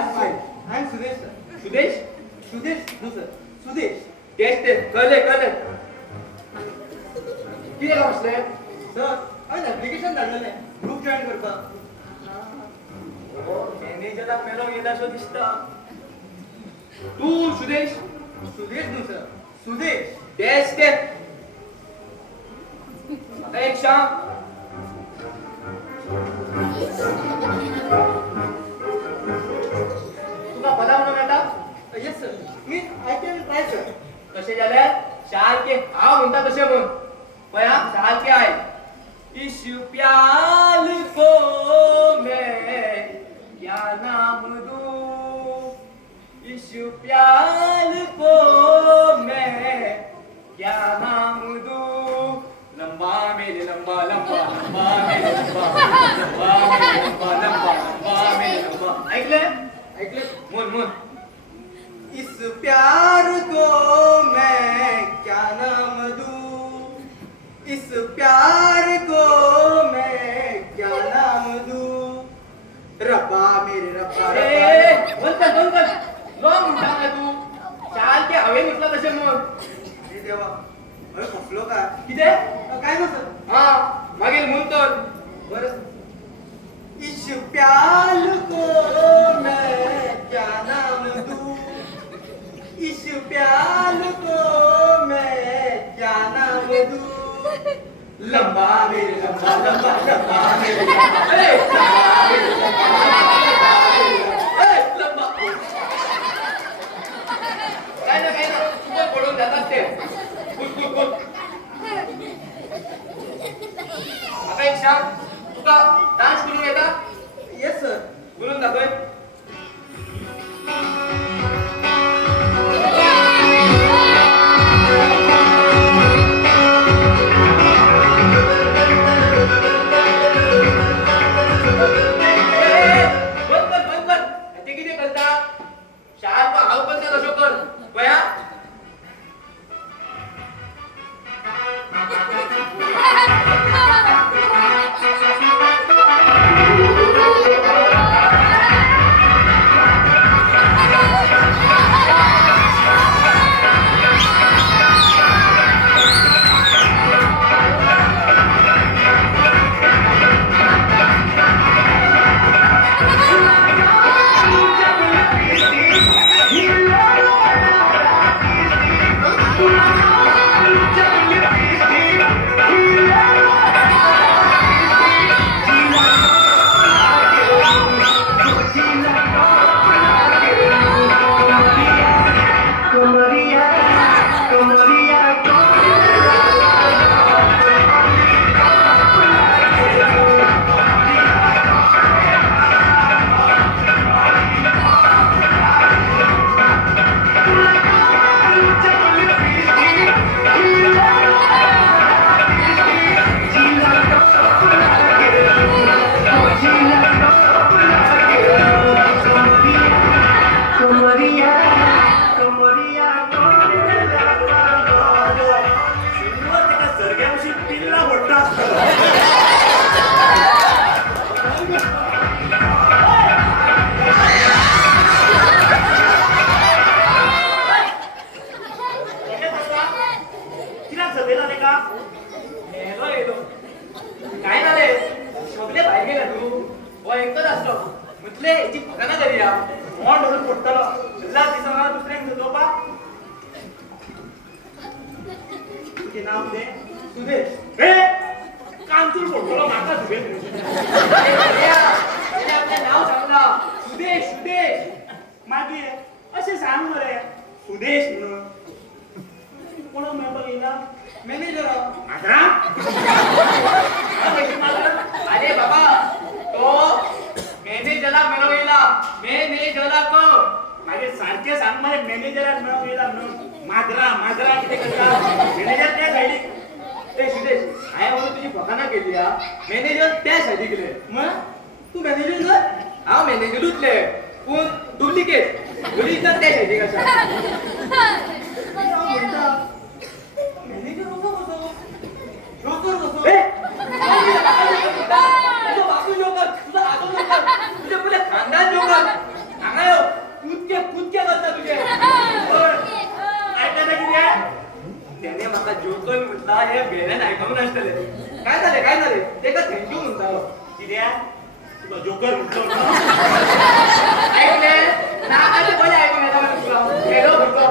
am Sudesh sir. Sudesh? Sudesh no sir. Sudesh. Yes, ते कळले कळले. किती काम असले? सर हांवें एप्लिकेशन धाडलेलें ग्रुप जॉईन करपाक. मॅनेजराक मेलो येता असो दिसता. तू Sudesh? Sudesh no sir. Sudesh. Yes, ते. आता एक सांग. तुका पदा म्हणून येता? Yes sir. मी आय कॅन ट्राय सर. कसे जाल्यार सारखे हांव म्हणटा तशें म्हण. पळया सारखे आय. इस प्यार को मैं क्या नाम दूं, इस प्यार को मैं क्या नाम दूं. लंबा मेरे लंबा लंबा लंबा मेरे लंबा लंबा मेरे लंबा लंबा लंबा मेरे लंबा. ऐकले म्हण म्हण. इस प्यार को मैं क्या नाम दूं, इस प्यार को मैं क्या नाम दूं. रब्बा मेरे रब्बा ए, रब्बा. बंद कर बंद कर. लॉंग म्हणटा काय तू? चाल के हवे म्हटलं तसे मग. हे देवा अरे फसलो काय. किती? काय ना सर. हा मागील म्हण तर. बरं. इस प्यार को मैं क्या नाम दूं, इस प्यार को मैं क्या नाम दूं. लंबा मेरे लंबा लंबा लंबा मेरे लंबा. ए, लंबा मेरे लंबा, ए, लंबा. काय ना चुकून पडून जातात ते. Good good good. आता एक सांग. तुका डान्स करून येता? Yes sir. करून दाखव. बंद कर. ते किती करता? शाळेत हाव करता तसं कर. बया. सगळे भायर गेला तू हो एकटोच असलो म्हटले याची फकाना करूया मोठ धरून पडटलो लाज दिसना दुसऱ्याक जोडोवपा तुझे नाव दे सुदेश हे कांतूर पडटलो म्हाका सुबेज अरे भैया, त्याने आपलं नाव सांगला सुदेश सुदेश मागीर अशें सांग मरे सुदेश म्हणून कोण मेळपाक येयला मॅनेजर माजरा अरे बाबा तो मॅनेजरला मिळवला मॅनेजरला को मागीर सारखें सांग मरे मॅनेजराक मेळोंक येयला म्हणून माजरा माजरा कितें करता मॅनेजर त्या सायडीक ए सुदेश हाय म्हणून तुझी फकाना केली हा मॅनेजर त्या सायडीक गेले मग तू मॅनेजर कर हांव मॅनेजरूचले पूण डुप्लिकेट ओरिजिनल त्या सायडीक आसा मॅनेजर कसो कसो जोकर कसो तुझा बापू जोकर तुझा आजो जोकर तुझे पुरे खानदान जोकर हांगा यो कुदके कुदके करता तुझे आयकता कितें त्याने म्हाका जोकर म्हणटा हे भेण्यान आयकूंक नासतले काय झाले तेका थँक्यू म्हणटालो कित्याक तुका जोकर म्हणटलो ऐकले नाकाचे बरे ऐकून येता मरे तुला हेलो म्हणतो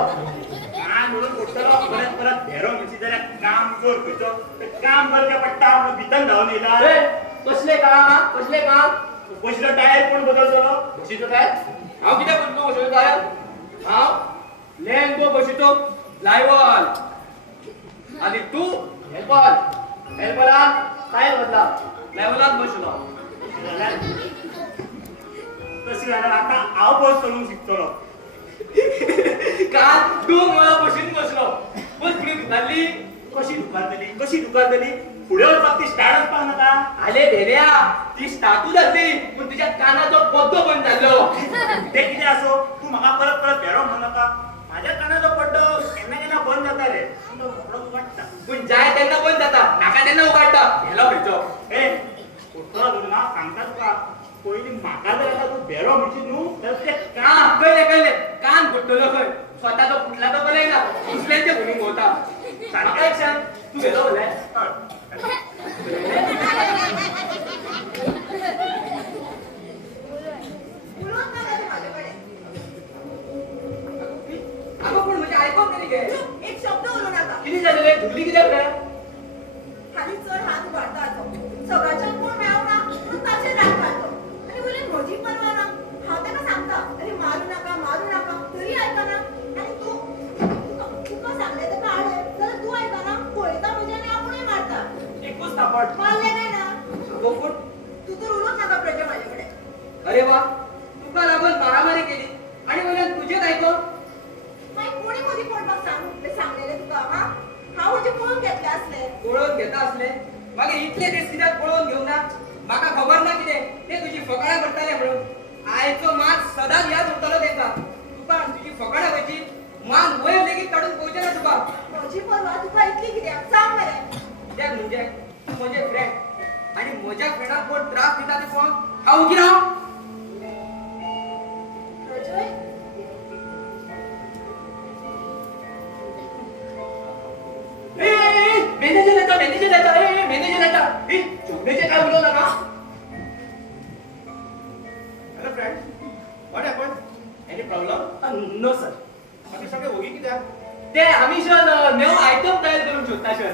कान म्हणून पडटलो परत परत भेरो म्हणशी जाल्यार काम जोर खंयचो तें काम करचें पडटा म्हणून भितर धांवन येयला ए, कसले काम हा? कसले काम पयसलो टायर कोण बदलतलो बशीचो काय हांव कितें करतलो बशीचो काय हांव लेंगो बशीचो ड्रायव्हर आणि तू हेल्पर हेल्परान टायर बदला ड्रायव्हरान बसलो जाल्यार तशें जाल्यार आतां हांव बस चलोवंक शिकतलो काल तू मला बशीन बसलो पण फुडें दुखारली कशी दुकानतली फुडें वचपाक ती स्टार्ट वचपाक नाका आले भेऱ्या ती स्टातू जातली पण तुझ्या कानाचो पड्डो बंद जालो तें कितें आसो तू म्हाका परत परत भेरो म्हणू नाका म्हाज्या कानाचो पड्डो केन्ना केन्ना बंद जाता रे पूण तो रोखडोच उगडटा पण जाय तेन्ना बंद जाता नाका तेन्ना उगाडटा हेलो खंयचो ए फुटलो धरून हांव सांगता तुका पयलीं म्हाका जर आतां तूं भेरो म्हणशी न्हू जाल्यार तुजें कान कळले कान फुटलो खंय स्वताचो फुटला तो बरें ना दुसऱ्यांचे भुमीक भोंवता म्हाका एक सांग तू गेलो बोले उलोवंक नाका तूं म्हाजे कडेन आगो पूण म्हणजे आयकोंक तरी गे चूप, एक शब्द उलोवं नाका कितें जालें झुगली कित्याक रे हालीं चड हात उबारता तो सगळ्याच्यान कोण मेळना म्हणून ताचेर राग घालतो आनी वयल्यान म्हजी परवा ना हांव ताका सांगता अरे मारू नाका तरी आयकना आनी तूं तुका सांगलें ताका हाडय जाल्यार तूं आयकना पळयता म्हजें आनी आपुणूय मारता एकूच तापट मारलें काय ना आगो पूण तू तर उलोवंक नाका प्रजा म्हाजे कडेन अरे वा तुका लागून मारामारी केली आणि वयल्यान तुजेच आयकोन मागीर कोणी मदीं पडपाक सांगलेलें तुका हा हांव म्हजें पळोवन घेतलें आसलें पळोवन घेता असले मागीर इतले दीस कित्याक पळोवन घेवं ना म्हाका खबर ना कितें ते तुजी फकाणां करताले म्हणून आयचो मान सदांच याद उरतलो तेंका तुका तुजी फकाणां खंयची मान वयर लेगीत काडून पळोवचें ना तुका म्हजी परवा तुका इतली कित्याक सांग मरे कित्याक म्हणजे तूं म्हजें फ्रेंड आनी म्हज्या फ्रेंडाक कोण त्रास दिता ते पळोवन हांव उगी राव प्रजय मॅनेजर येता ए चुकण्याचे काय उलवलं का hello friend what happen any problem no sir आम्ही सगळे होगी कित्याक ते आम्ही सर नवो आयटम तयार करून सोदता सर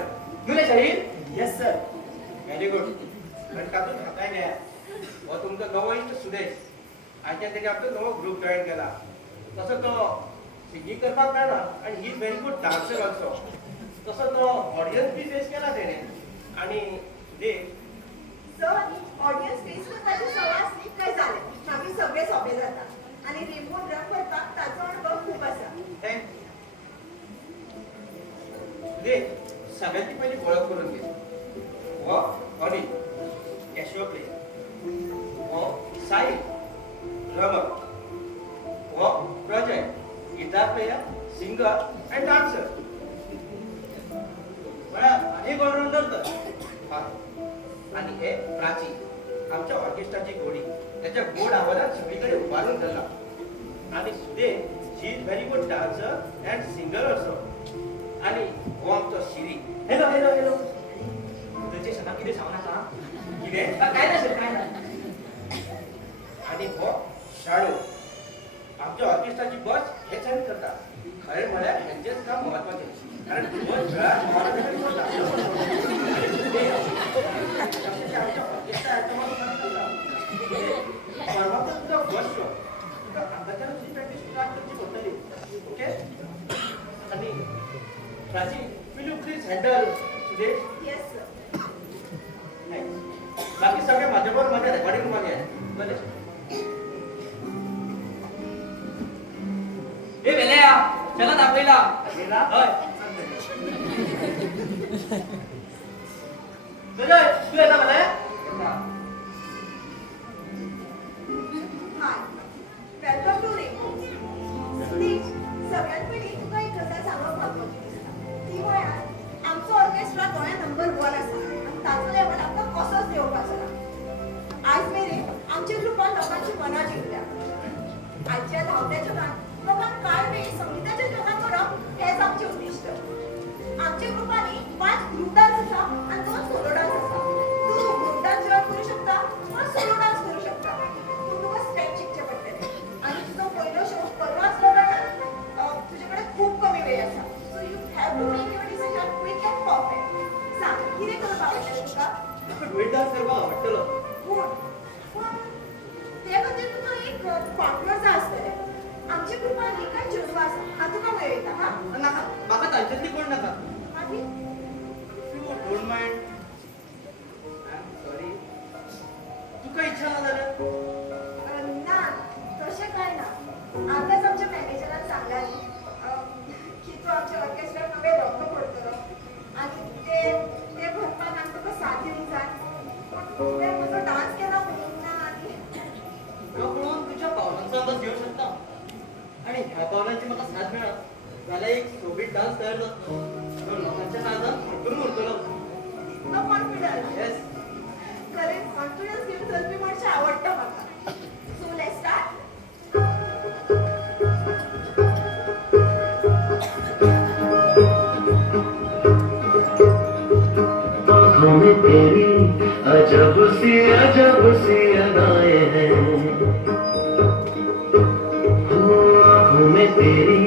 नुले शाहीर येस सर व्हेरी गुड पण तातूंत हाताय घ्या हो तुमचो नवो इश्ट सुदेश आयच्या तेजे आपलो नवो ग्रुप जॉईन केला तसो तो सिंगींग करपाक जाणा आनी he is very good dancer also तसो तो ऑडियन्स बी फेस केला तेणे आणि सुदेश सर ऑडियन्स फेस करपाची सवय आसली काय जालें मागीर सगळें सोंपें जाता आनी रिमोट रन करपाक ताचो अणभव खूब आसा सुदेश सगळ्यांची पहिली ओळख करून घे हो ऑडी कॅशिओ प्ले हो साई ड्रमर हो Prajay guitar player singer and dancer आणि ऑलराऊंडर तर आणि हे प्राची आमच्या ऑर्केस्ट्राची गोडी त्याच्या गोड आवाजात सगळीकडे उभारून झाला आणि Sudesh she is very good dancer and singer also आणि हो आमचा शिरी हॅलो हॅलो हॅलो त्यांचे शना किती सांगू नका कितें काय नसेल काय नाही आणि हो शाळू आमच्या ऑर्केस्ट्राची बस हेच आम्ही करता खरे म्हळ्यार हेंचेच काम महत्वाचे कारण बस वेळार महाराजांनी करता आमच्या ऑर्केस्ट्रा परवाचा तुझा फर्स्ट शो आताच्या तुझी प्रॅक्टिस स्टार्ट करची पडटली ओके आणि Prachi will you please handle Sudesh yes sir. बाकी सगळे माझ्याबरोबर माझ्या रेकॉर्डिंग मध्ये आहे बरे ए वेल्या चला दाखवला गेला होय सुजय तू येता मला हाय वेलकम टू रेको. सतीश, सगळ्यात पयलीं तुका एक गजाल सांगप महत्वाची दिसता. ती म्हळ्यार आमचो ऑर्केस्ट्रा गोंया नंबर 1 आसा आनी ताचो लेवल आमकां कसोच देंवपाचो ना. आयज मेरेन आमच्या ग्रुपान लोकांची मनां जिखल्या. आयच्या धांवत्या जगांत लोकांक कांय वेळ संगीताच्या जगांत व्हरप हेच आमचें उद्दिश्ट. आमच्या ग्रुपांनी 5 ग्रुप डान्स आसा आनी 2 सोलो डान्स आसा. तूं ग्रुप डान्स जॉइन करूं शकता वा सोलो डान्स करूं शकता. पूण तुका स्टेप शिकचें पडटलें. आनी तुजो पयलो शो परवा आसलो कारणान तुजे कडेन खूब कमी वेळ आसा. So you have to make your decision quick and perfect. सांग कितें करपाक आवडटलें तुका? म्हाका ड्युएट डान्स करपाक आवडटलो पूण ते खातीर तुका एक पार्टनर जाय आसतलें. आमच्या ग्रुपान एकाच चेडूं आसा. हांव तुका मेळयता हा. नाका म्हाका तांच्यातली कोण नाका आनी you don't mind I am sorry तुका इच्छा ना जाल्यार ना तशें कांय ना. आतांच आमच्या मॅनेजरान सांगलां की तूं आमच्या ऑर्केस्ट्राक नवे रंग भरतलो आनी ते भरपाक आमकां तुका 7 दिवंक जाय. पूण तुवें म्हजो डान्स केला म्हणून ना आनी पळोवन तुज्या पावलांचो अंदाज घेवंक शकता आणि ह्या पावलांची म्हाका साथ मेळत जाल्यार एक सोबीत डान्स तयार जातलो तो लोकांच्या नादान फटकून उरतलो इतलो कॉन्फिडन्स. येस खरें कॉन्फिडन्स घेवन चलपी मनशां आवडटा म्हाका. So let's start. आँखों में तेरी अजब सी अदाएं हैं हो आँखों में तेरी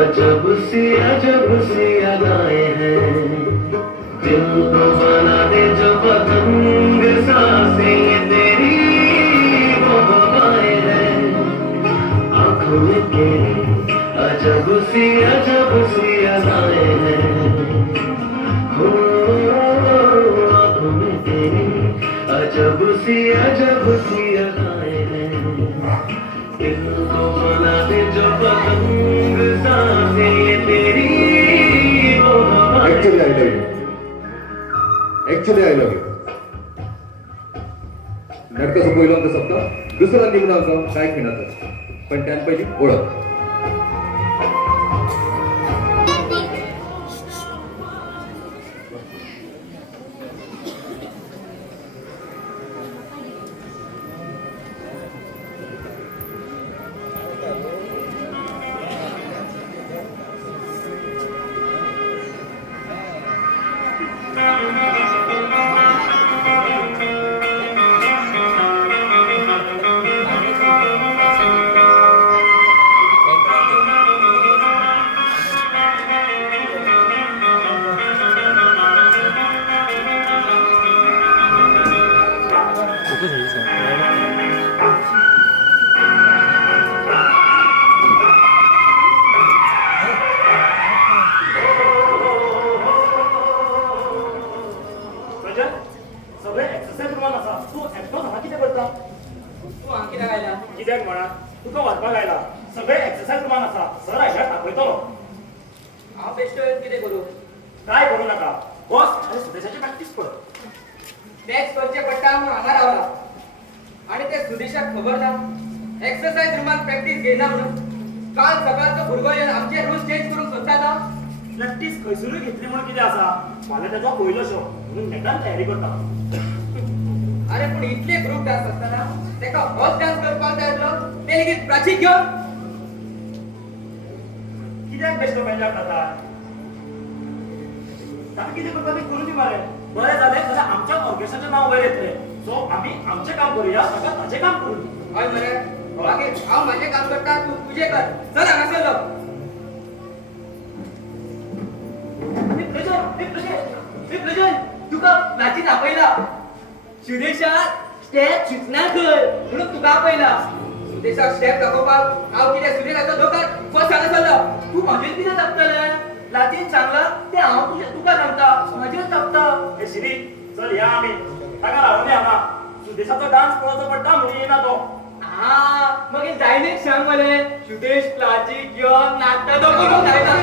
अजब सी अदाएं हैं दिल को बना दे जो पतंग सांसें ये तेरी वो हवाएं हैं आँखों में तेरी अजब सी अदाएं हैं हो आँखों में तेरी अजब सी अदाएं हैं दिल को बना दे जो पतंग सांसें ये तेरी वो हवाएं ऍक्च्युली आय लव्ह यू नाटकाचो पहिलो अंक सोंपता दुसरा निमणो अंक काय खिणाचो पण त्यान पहिली ओळख सगळे एक्सरसाइज रूमान आसा तू एकटो हांगा कितें करता तू हांगा कित्याक आयला कित्याक म्हणा तुका व्हरपाक आयला सगळे एक्सरसाइज रूमान आसा सर आयल्यार तापयतलो हांव बेश्टो येवन कितें करूं काय करू नाका बस आनी सुदेशाची प्रॅक्टीस कर तेच करचें पडटा म्हूण हांगा रावला आनी ते सुदेशाक खबर ना एक्सरसाइज रुमान प्रॅक्टीस घेयना म्हणून काल सकाळचो भुरगो येवन आमचे रूल्स चेंज करूंक सोदता तो प्रॅक्टीस खंयसरूय घेतली म्हणून कितें आसा फाल्यां तेजो पयलो शो म्हणून नेटान तयारी करता अरे पूण इतले ग्रुप डान्स आसतना तेका होच डान्स करपाक जाय आसलो ते लेगीत प्राची घेवन कित्याक बेश्टो बेजार जाता ताका कितें करता तें करूं दी मरे बरें जालें जाल्यार ऑर्केस्ट्राचे नाव वयर येतले सो आम्ही आमचे काम करूया सगळं ताचे काम करू हय मरे मागीर हांव म्हाजें काम करता तूं तुजें कर चल हांगा सरलो विप्लजन तुका नाचीत आपयला सुदेशा स्टेप सुचना खंय म्हणून तुका आपयला सुदेशाक स्टेप दाखोवपाक हांव कितें सुदेशाचो दोकार फस्ट हांगा सरलो तू म्हाजेर कितें तापतले लातीन सांगला ते हांव तुका सांगता म्हाजेर तापता हे श्री चल या आम्ही ताका रावून हांगा सुदेशाचो डान्स पळोवचो पडटा म्हणून येना तो हा मग जायनेक सांग मले सुदेश क्लासिक घेवन नाचता तो करून जायना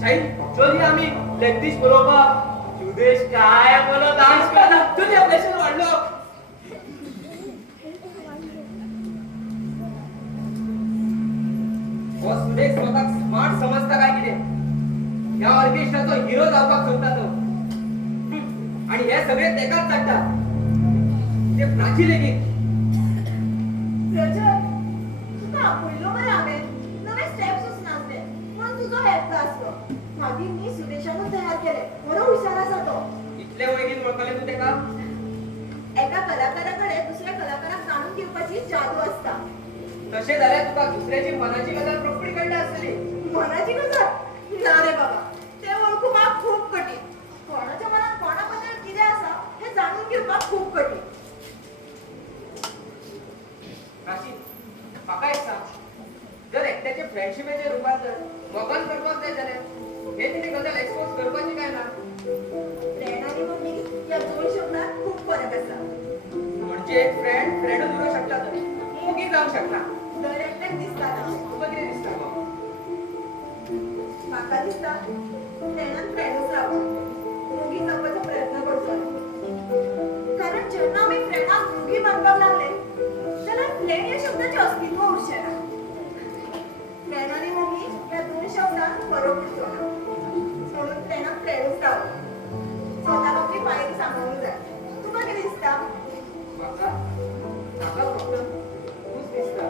शाहीन चल या आम्ही प्रॅक्टिस पळोवपाक सुदेश काय बरो डान्स करता चल या प्रेशर वाढलो हो सुदेश स्वताक स्मार्ट समजता काय कितें ह्या ऑर्केस्ट्राचो हिरो जावपाक सोदता तो आणि हे सगळे तेकाच धाडटा ते प्राची लेगीत रजत तुका आपयलो मरे हांवें नवे स्टेप सुचनासले म्हणून तुजो हेल्प आसलो मागीर मी सुदेशानूच तयार केले बरो हुशार आसा तो इतले वैगीन वळखले तूं तेका एका कलाकारा कडेन दुसऱ्या कलाकाराक जाणून घेवपाची जादू आसता तशें जाल्यार तुका दुसऱ्याची मनाची गजाल रोखडी कळटा आसतली मनाची गजाल ना रे बाबा ते वळखुपाक खूप कठीण कोणाच्या मनात कोणा बद्दल कितें आसा हे जाणून घेवपाक खूप कठीण प्राची म्हाका एक सांग जर एकट्याचे फ्रेंडशिपेचे रुपांतर मोगान करपाक जाय जाल्यार हे तिणी गजाल एक्सपोज करपाची काय ना फ्रेंड आणि मम्मी या दोन शब्दात खूप फरक आसा म्हणजे एक फ्रेंड फ्रेंडच उरूंक शकता तर मोगी जावंक शकना दर एकट्याक दिसता ना तुका कितें दिसता गो म्हाका दिसता फ्रेंडान फ्रेंडूच रावप मुगी जावपाचो प्रयत्न करचो कारण जेन्ना आमी फ्रेंडाक मुगी मानपाक लागले जाल्यार फ्रेंड ह्या शब्दाचें अस्तित्व उरचें ना फ्रेंड आनी मुगी ह्या दोन शब्दांत फरक उरचो ना म्हणून फ्रेंडाक फ्रेंडूच रावप स्वताक आपली पायरी सांबाळूंक जाय तुका कितें दिसता म्हाका म्हाका फक्त तूच दिसता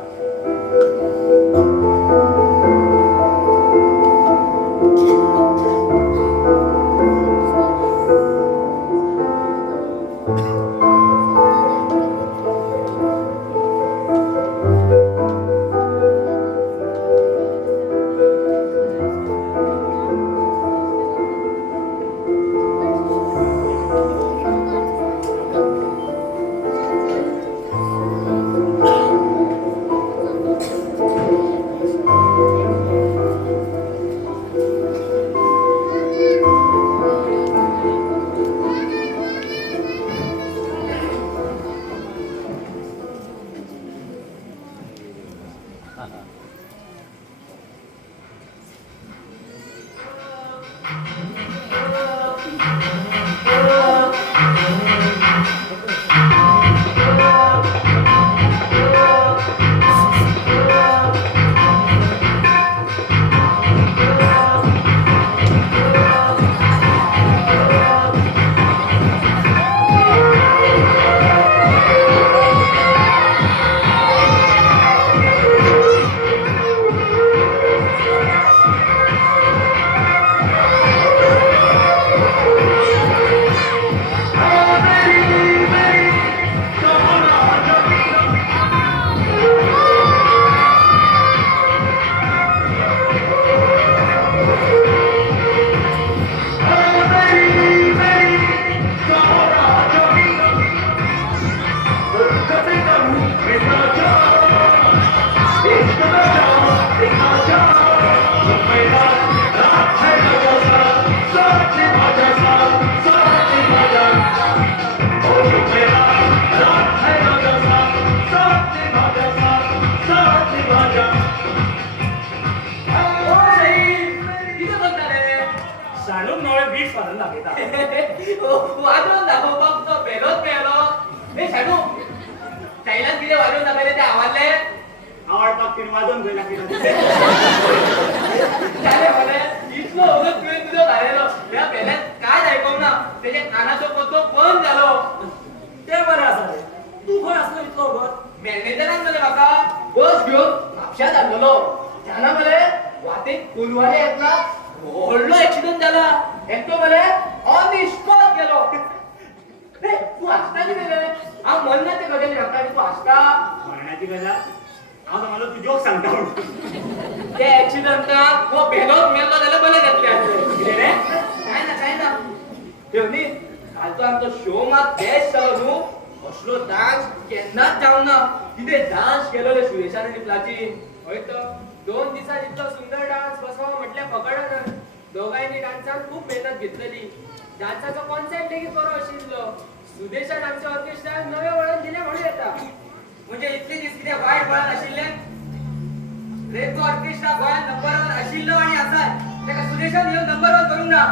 शाणूक नवे बीट फाडून दाखयता वाजवून दाखोवपाक तो पेलोच मेळलो हे शाणू सायलान कितें वाजवून दाखयलें तें आवडलें आवडपाक तिने वाजोवन खंय दाखयता जालें मरे इतलो वगत तुवें तुजो घालेलो ह्या पेल्यान कांयच आयकोंक ना तेजे कानाचो पत्तो बंद जालो ते बरें आसा रे तू खंय आसलो इतलो वगत मॅनेजरान मरे म्हाका बस घेवन म्हापश्यां धाडलेलो जाणा मरे वाटेक कोलवाले येतला व्हडलो एक्सिडंट जाला एकटो मरे ऑन दी स्पॉट गेलो गजा हांव समजलो तू जोक सांगता म्हणून ते ऍक्सिडंटाक वो भेलोच मेलो जाल्यार बरे जातले आसले कितें रे काय ना देवनी कालचो आमचो शो मात बेस्ट जालो न्हू असलो डान्स केन्नाच जावना कितें डान्स केलो रे सुरेशान आनी प्लाची हय तो 2 दिसां इतलो सुंदर डान्स बसवा म्हटल्यार पकडना दोगांयनी डान्सान खूब मेहनत घेतलेली डान्साचो कॉन्सेप्ट लेगीत बरो आशिल्लो सुदेशान आमच्या ऑर्केस्ट्राक नवे वळण दिले म्हणून येता म्हणजे इतले दीस कितें वायट वळण आशिल्ले रेको ऑर्केस्ट्रा गोंयांत नंबर 1 आशिल्लो आणि आसा तेका सुदेशान येवन नंबर 1 करूंक ना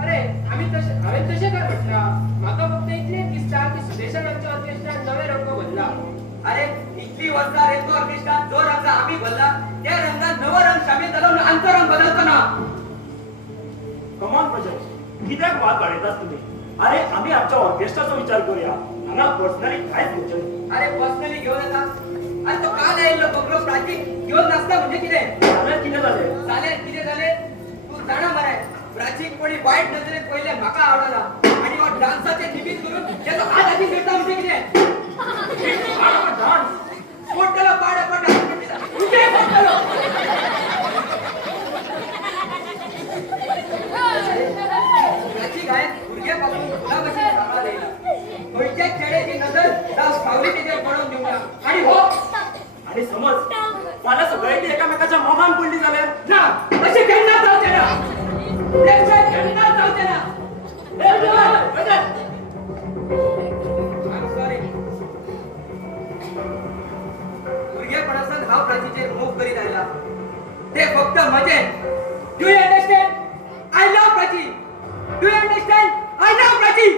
अरे हांवें तशें काय म्हटला म्हाका फक्त इतलेंच दिसता की सुदेशान आमच्या ऑर्केस्ट्राक नवे रंग भरला अरे इतली वर्सां रेको ऑर्केस्ट्रात जो रंग आम्ही भरला त्या रंगात नवो रंग शामील जालो म्हणून आमचो रंग बदलतो ना कमॉन प्रजय कित्याक वाद काडयतात तुम्ही अरे आम्ही आमच्या ऑर्केस्ट्राचा विचार करूया हांगा पर्सनली कांयच घेवचें अरे पर्सनली घेऊन येता अरे तो काल आयिल्लो बगलो प्राची घेऊन नाचता म्हणजे कितें जाल्यार कितें जालें जालें कितें जालें तूं जाणा मरे प्राचीक कोणी वायट नजरेन पयले म्हाका आवडना आणि हो डान्साचे निमित्त करून तेचो हात हाती करता म्हणजे कितें डान्स पोटलो पाड तुझे पोटलो प्राची काय भुरगे पासून फुला कशी सांभाळ येयला खंयच्या चेड्याची नजर जावं सावली तेजेर पडोवन दिवना आणि हो आणि समज फाल्यां सगळ्यांनी एकामेकाच्या मोगान पडली जाल्यार ना अशें केन्ना जावचें ना तें केन्ना जावचें ना I'm sorry. भुरगेपणासान हांव प्राचीचेर मोग करीत आयला ते फक्त मजेन do you understand I love Prachi do you understand I love Prachi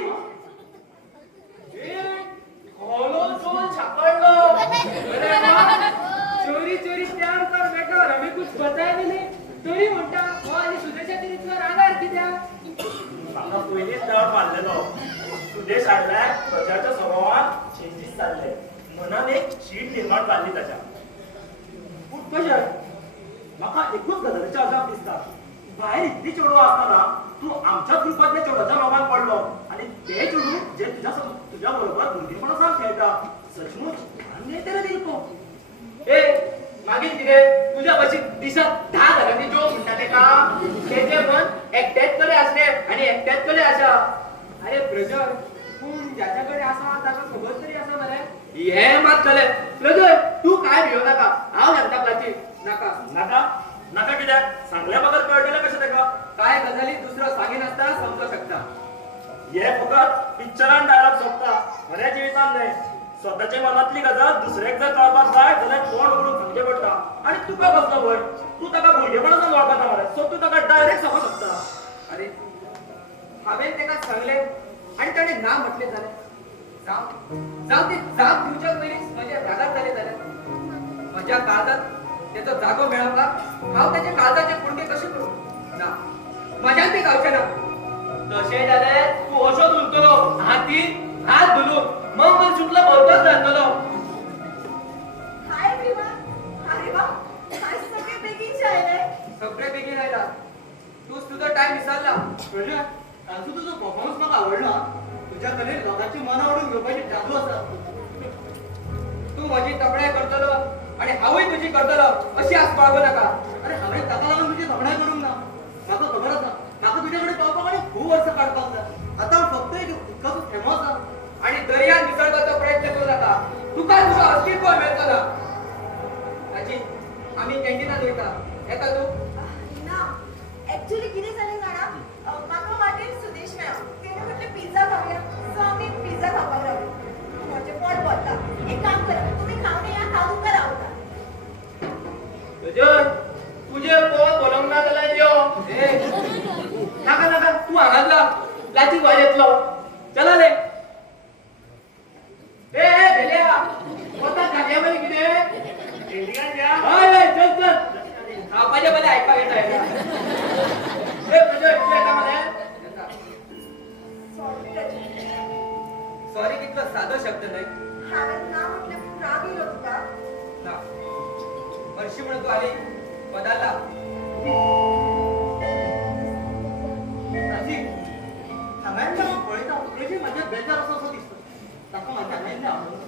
चोरी चोरी प्यार कर बेटा और हमें कुछ बताया भी नहीं तरी म्हणटा हो आणि सुदेशाच्या इतलो रागार कित्याक म्हाका पयलींच डावट मारलेलो सुदेश हाडल्यार प्रजाच्या स्वभावात चेंजीस जाल्ले मनान एक शीट निर्माण जाल्ली ताच्या पूण कशें म्हाका एकूच गजालीचें अजाप दिसता भायर इतली चेडवां आसतना तूं आमच्याच ग्रुपांतल्या चेडवाच्या मोगान पडलो आणि ते चेडूं जे तुज्या बरोबर भुरगेपणासान खेळटा सचमुच मान्य तरी दिलको ए मागीर कितें तुझ्या भाशेन दिसाक 10,000 जोक म्हणटा तेका तेजे मन एकट्याच कडेन आसले आणि एकट्याच कडेन आसा अरे ब्रदर पूण ज्याच्या कडेन आसा ताका खबर तरी आसा मरे हे मात खरें ब्रदर तू काय भियो नाका हांव सांगता प्राची नाका नाका नाका कित्याक सांगल्या बगर कळटलें कशें तेका काय गजाली दुसरो सांगिनासता समजूं शकता हे फकत पिक्चरान डायलॉग सोंपता खऱ्या जिवितान न्हय स्वताचे मनातली गजाल दुसऱ्याक जर कळपाक जाय जाल्यार तोंड उगडून सांगचें पडटा आनी तुका कसलो भंय तूं ताका भुरगेपणासान वळखता मरे सो तूं ताका डायरेक्ट सांगूंक शकता अरे हांवें तेका सांगलें आनी ताणें ना म्हटलें जालें जावं ते जाप दिवच्या पयलींच म्हजे रागार जाले जाल्यार म्हज्या काळजात तेचो जागो मेळोवपाक हांव तेचे काळजाचे कुडके कशें करूं ना म्हज्यान ते गावचें ना तशें जाल्यार तूं अशोच उरतलो हातीन हात धुलून मंगल शुक्ल भोंवतोच रावतलो हाय एव्हरीवन अरे वा आज सगळे बेगीनचे आयले सगळे बेगीन आयला तूच तुजो टायम विसरला प्रजा ताजो तुजो परफॉर्मन्स म्हाका आवडला तुज्या कडेन लोकांची मनां ओडून घेवपाची जादू आसा तू म्हजी तपणाय करतलो आणि हांवूय तुजी करतलो अशी आस बाळगू नाका अरे हांवें ताका लागून तुजी तपणाय करूंक ना म्हाका खबर आसा म्हाका तुजे कडेन पावपाक आनी खूब वर्सां काडपाक जाय आतां हांव फक्त एक उदकाचो थेंबो आसा आणि दर्यान मिसळपाचो प्रयत्न करू नका तुका तुजो अस्तित्व मेळटो ना ताची आम्ही कॅन्टीनात वयता येता तू ना ऍक्च्युली कितें जालें जाणा म्हाका वाटेर सुदेश मेळ्ळा तेणें म्हटलें पिझ्झा खावया सो आमी पिझ्झा खावपाक लागले म्हजें पोट भरता एक काम करा तुमी खावन येया हांव तुमकां रावता तुझे पोट बोलवंक ना जाल्यार यो नाका नाका तू हांगातला लाची गोंय येतलो चला रे ए भेल्या वता खाल्या मरे कितें इंडियन या हय हय चल चल खावपाचें बरें आयकपाक येता ए प्रजय तूं येता मरे सॉरी रजनी सॉरी कितलो सादो शब्द न्हय हांवें ना म्हटलें पूण राग येयलो तुका ना हरशी म्हणून तू आली बदलला प्राची हांवें हांव पळयता तेजी म्हाज्या बेजार असो दिसता ताका म्हाज्या हांवें आवडना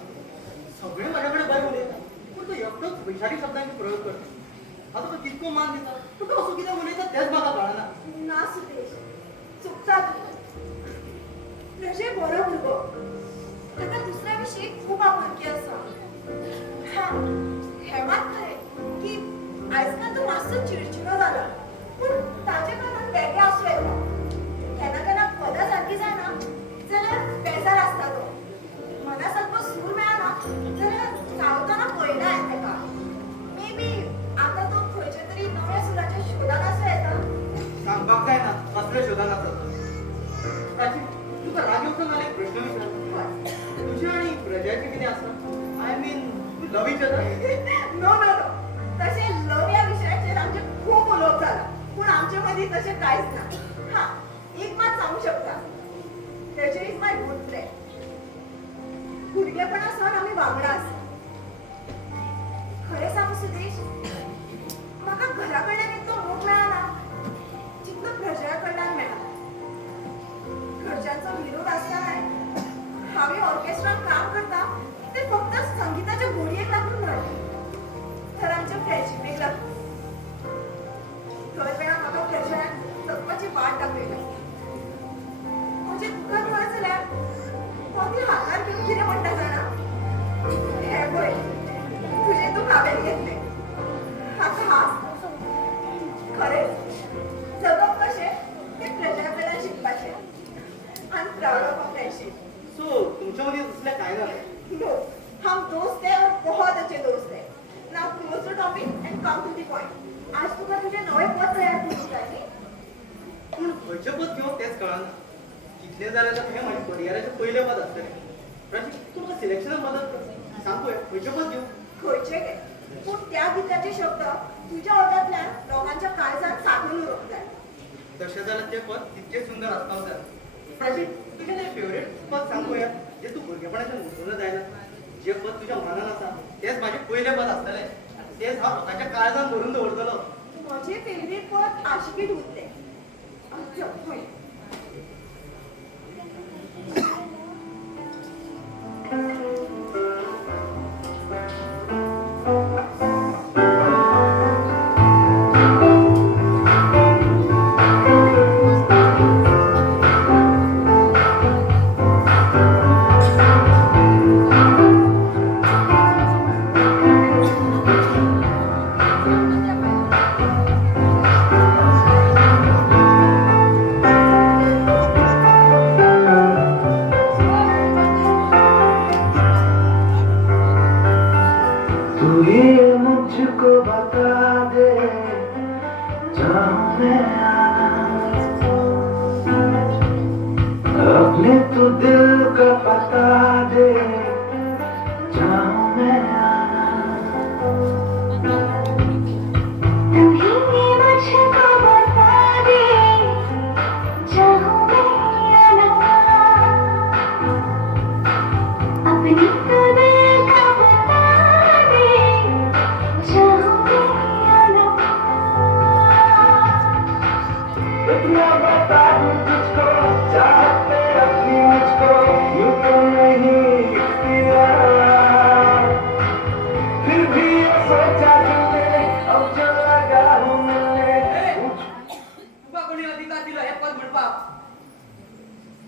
सगळे म्हाज्या कडेन बरें उलयता पूण तो एकटोच वैशाली शब्दांचे प्रयोग करता आता तो कितको मान दिता पूण तो असो कितें उलयता तेच म्हाका कळना ना सुदेश चुकता तू प्रजे बरो भुरगो ताका दुसऱ्या विशीं खूब आपुलकी आसा हा हें मात खरें की आजकाल तो मातसो चिडचिडो जाला पूण ताचे कारण वेगळें आसूं येता केन्ना केन्ना पदां सारकीं जायना जाल्यार बेजार आसता तो मना सारको सूर मेळना जाल्यार गावतना पळयना हांवें ताका मे बी आतां तो खंयच्या तरी नव्या सुराच्या शोधान आसूं येता सांगपाक जायना कसले शोधान आसा प्राची तुका राग येवंक मला एक प्रश्न विचार तुझे आणि प्रजाचे कितें आसा आय मीन तू love each other no no no तसे लव या विषयाचेर आमचे खूप उलोवप जाला पूण आमचे मदीं तशें कांयच ना हा एक मात सांगू शकता तेजे इज माय गुड फ्रेंड भुरगेपणासावन आमी वांगडा आसा खरें सांगू सुदेश म्हाका घरा कडल्यान इतलो मोग मेळना जितलो प्रजा कडल्यान मेळना घरच्यांचो विरोध आसतानाय हांवें ऑर्केस्ट्रान काम करता ते फक्त संगीताच्या गोडयेक लागून न्हय तर आमच्या फ्रेंडशिपेक लागून दर वेळा म्हाका प्रजान जगपाची वाट दाखयली म्हणजे तुका कळत जाल्यार कोणी हातार घेवन कितें म्हणटा जाणा हे पळय तुजें तूं काबेल घेतलें हाका हास खरेंच जगप कशें तें प्रजा कडल्यान शिकपाचें I am proud of a friendship so तुमच्या मध्ये तसले काय झालं No, हम दोस्त हैं और बहुत अच्छे दोस्त हैं. Now close the topic and come to the point. आज तुका तुझे नवे पद तयार करूंक जाय न्ही? पूण खंयचें पद घेवप तेच कळना कितले जाले तर हें म्हाजे करियराचें पयलें पद आसतलें प्राची तूं म्हाका सिलेक्शनाक मदत कर सांग पळय खंयचें पद घेवं खंयचे गे? पूण त्या गिताचे शब्द तुझ्या ओठांतल्यान लोकांच्या काळजांत सांठून उरूंक जाय. तशें जाल्यार तें पद तितकें सुंदर आसपाक जाय प्राची तुजें तें फेवरेट पद सांग पळया जे तूं भुरगेपणाच्यान विसरूंक जायना जे पद तुज्या मनान आसा तेच म्हाजें पयलें पद आसतलें आनी तेच हांव लोकांच्या काळजांत भरून दवरतलो म्हजें फेवरेट पद आशिकी ढुकलें. पळय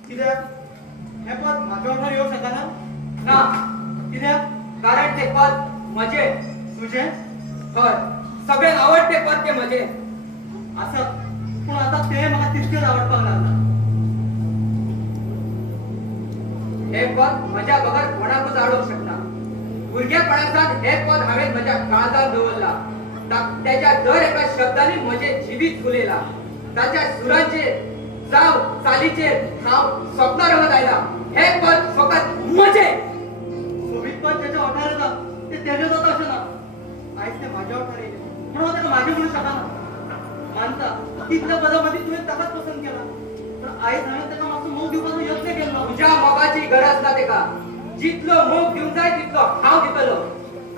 कित्याक हें पद म्हाज्या वांगडा येवंक शकना ना कित्याक कारण ते पद म्हजें तुजें हय सगळ्यांक आवडटे पद ते म्हजें आसत पूण आतां तें म्हाका तितकेंच आवडपाक लागना हे पद म्हज्या बगर कोणाकूच आवडूंक शकना भुरगेपणांतल्यान हे पद हांवें म्हज्या काळजांत दवरला त्याच्या दर एका शब्दांनी म्हजें जिवीत फुलयला ताच्या सुरांचेर जावं चालीचेर हांव स्वप्नां रंगत आयला हे पद फकत म्हजें सोबीत पद तेच्या ओठार येता ते तेजें जाता अशें ना आयज तें म्हाज्या ओठार येयलें म्हणून हांव ताका म्हाजें म्हणूंक शकना मानता तितल्या पदां मदीं तुवें ताकाच पसंत केला पण आयज हांवें ताका मातसो मोग दिवपाचो यत्न केल्लो तुझ्या मोगाची गरज ना तेका जितलो मोग दिवंक जाय तितलो हांव दितलो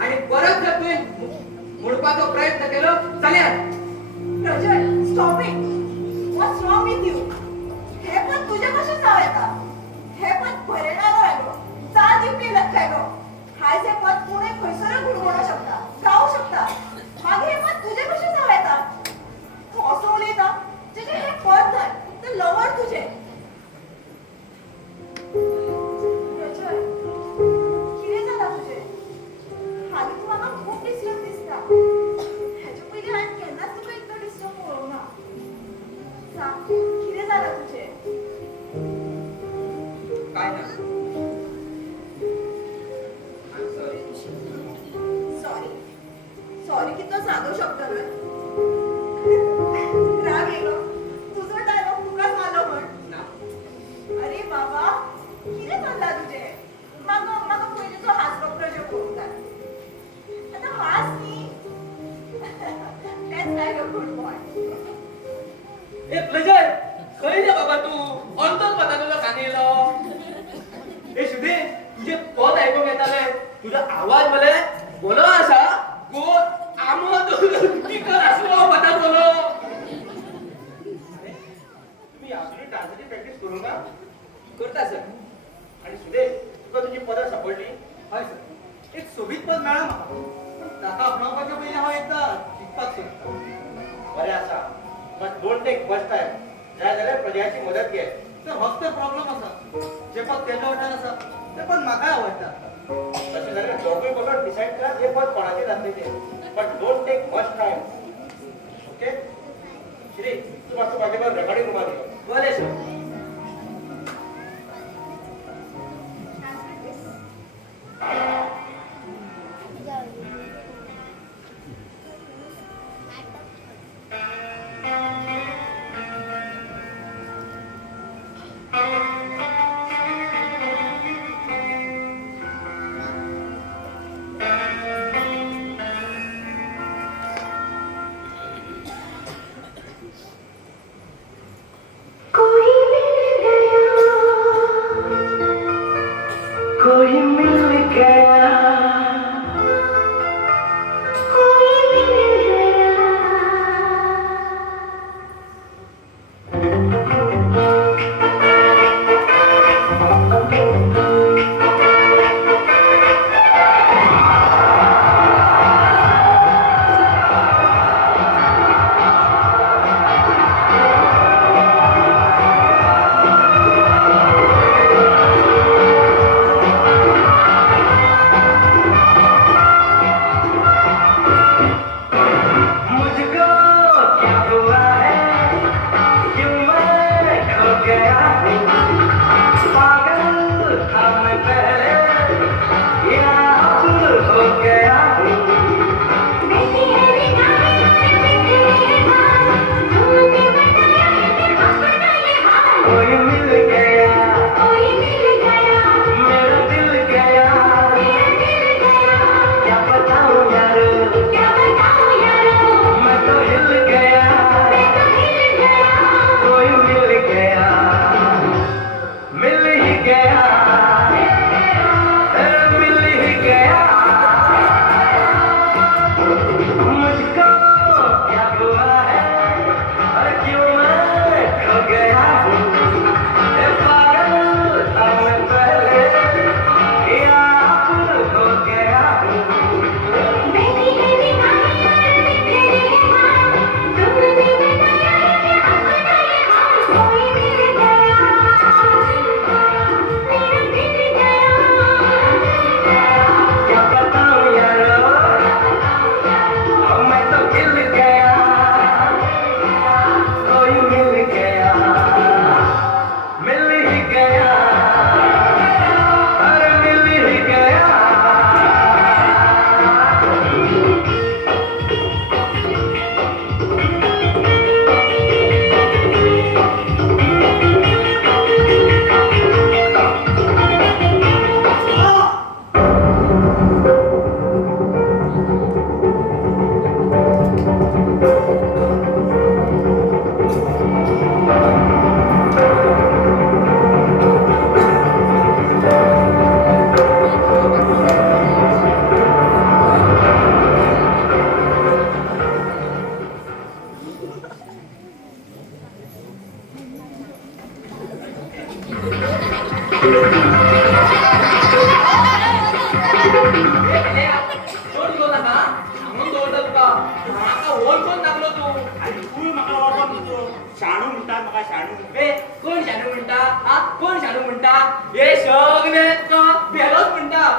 आणि परत जर तुवें म्हणपाचो प्रयत्न केलो जाल्यार Prajal stop it what's wrong with you हे पद तुझ्या कशें जाव येता हे पद भरयणारो वेगळो चाल दिवपी वेगळो हायज हे पद कोणूय खंयसरूय गुणगुणूंक शकता काय ना सॉरी सॉरी कितलो सादो शब्द रे राग येलो तुझो डायलॉग तुकाच मारलो म्हण ना अरे बाबा कितें चल्ला तुजें म्हाका पयलींचो हास्रो प्रयोग करूंक जाय आतां हास न्ही तेच dialogue good boy a pleasure खंय रे बाबा तू अंतच पता तुला कानेलो ए शुभे तुझे पद ऐकूंक येताले तुझा आवाज मले बरो आसा गोड आमोद तिखट आसलो पता बोलो तुम्ही आपली डान्सची प्रॅक्टिस करू का करता सर आणि सुदेश तुका तुझी पदां सापडली हय सर एक सोबीत पद मेळ्ळा म्हाका ताका अपनावपाच्या पयलीं हांव एकदां शिकपाक सोदता बरें आसा but don't take first time जाय जाल्यार प्रजाची मदत घे तर होच तर प्रॉब्लेम आसा जे पद तेजो वाटार आसा ते पद म्हाकाय आवडटा तशें जाल्यार दोगूय बरोबर डिसायड करा जे पद कोणाचें जातलें तें but don't take much time okay Shri तूं मातसो म्हाजे बरोबर रेकॉर्डिंग रुमार यो बरें सर कोई मिल गया कोई मिल गया कोई मिल गया मुझको क्या हुआ है क्यों मैं खो गया हूँ पागल था मैं पहले या अब हो गया हूँ बैठी है निगाहें बैठे ये बात तुमने बताया है कि अपना ये हाल कोई मिल गया कोई मिल गया मेरा दिल गया मेरा दिल गया क्या बताऊँ यार क्या बताऊं यारो मैं तो हिल गया मैं तो हिल गया कोई मिल गया मिल ही गया मिल ही गया मुझको क्या हुआ है और क्यों मैं खो गया हूँ ए पागल था मैं पहले या अब हो गया हूँ बैठी है निगाहें बैठे ये बात तुमने बताया है कि अपना ये हाल कोई मिल गया मेरा दिल गया क्या बताऊँ यारो मैं तो हिल गया कोई मिल गया मिल ही गया अरे मिल ही गया सोड गो नाका सांगून दवरता तुका म्हाका वळखून लागलो तू आणि तूय म्हाका वळखप न्हू शाणू म्हणटात म्हाका शाणू ए कोण शाणू म्हणटा हा कोण शाणू म्हणटा हे सगळे तो भेलोच म्हणटा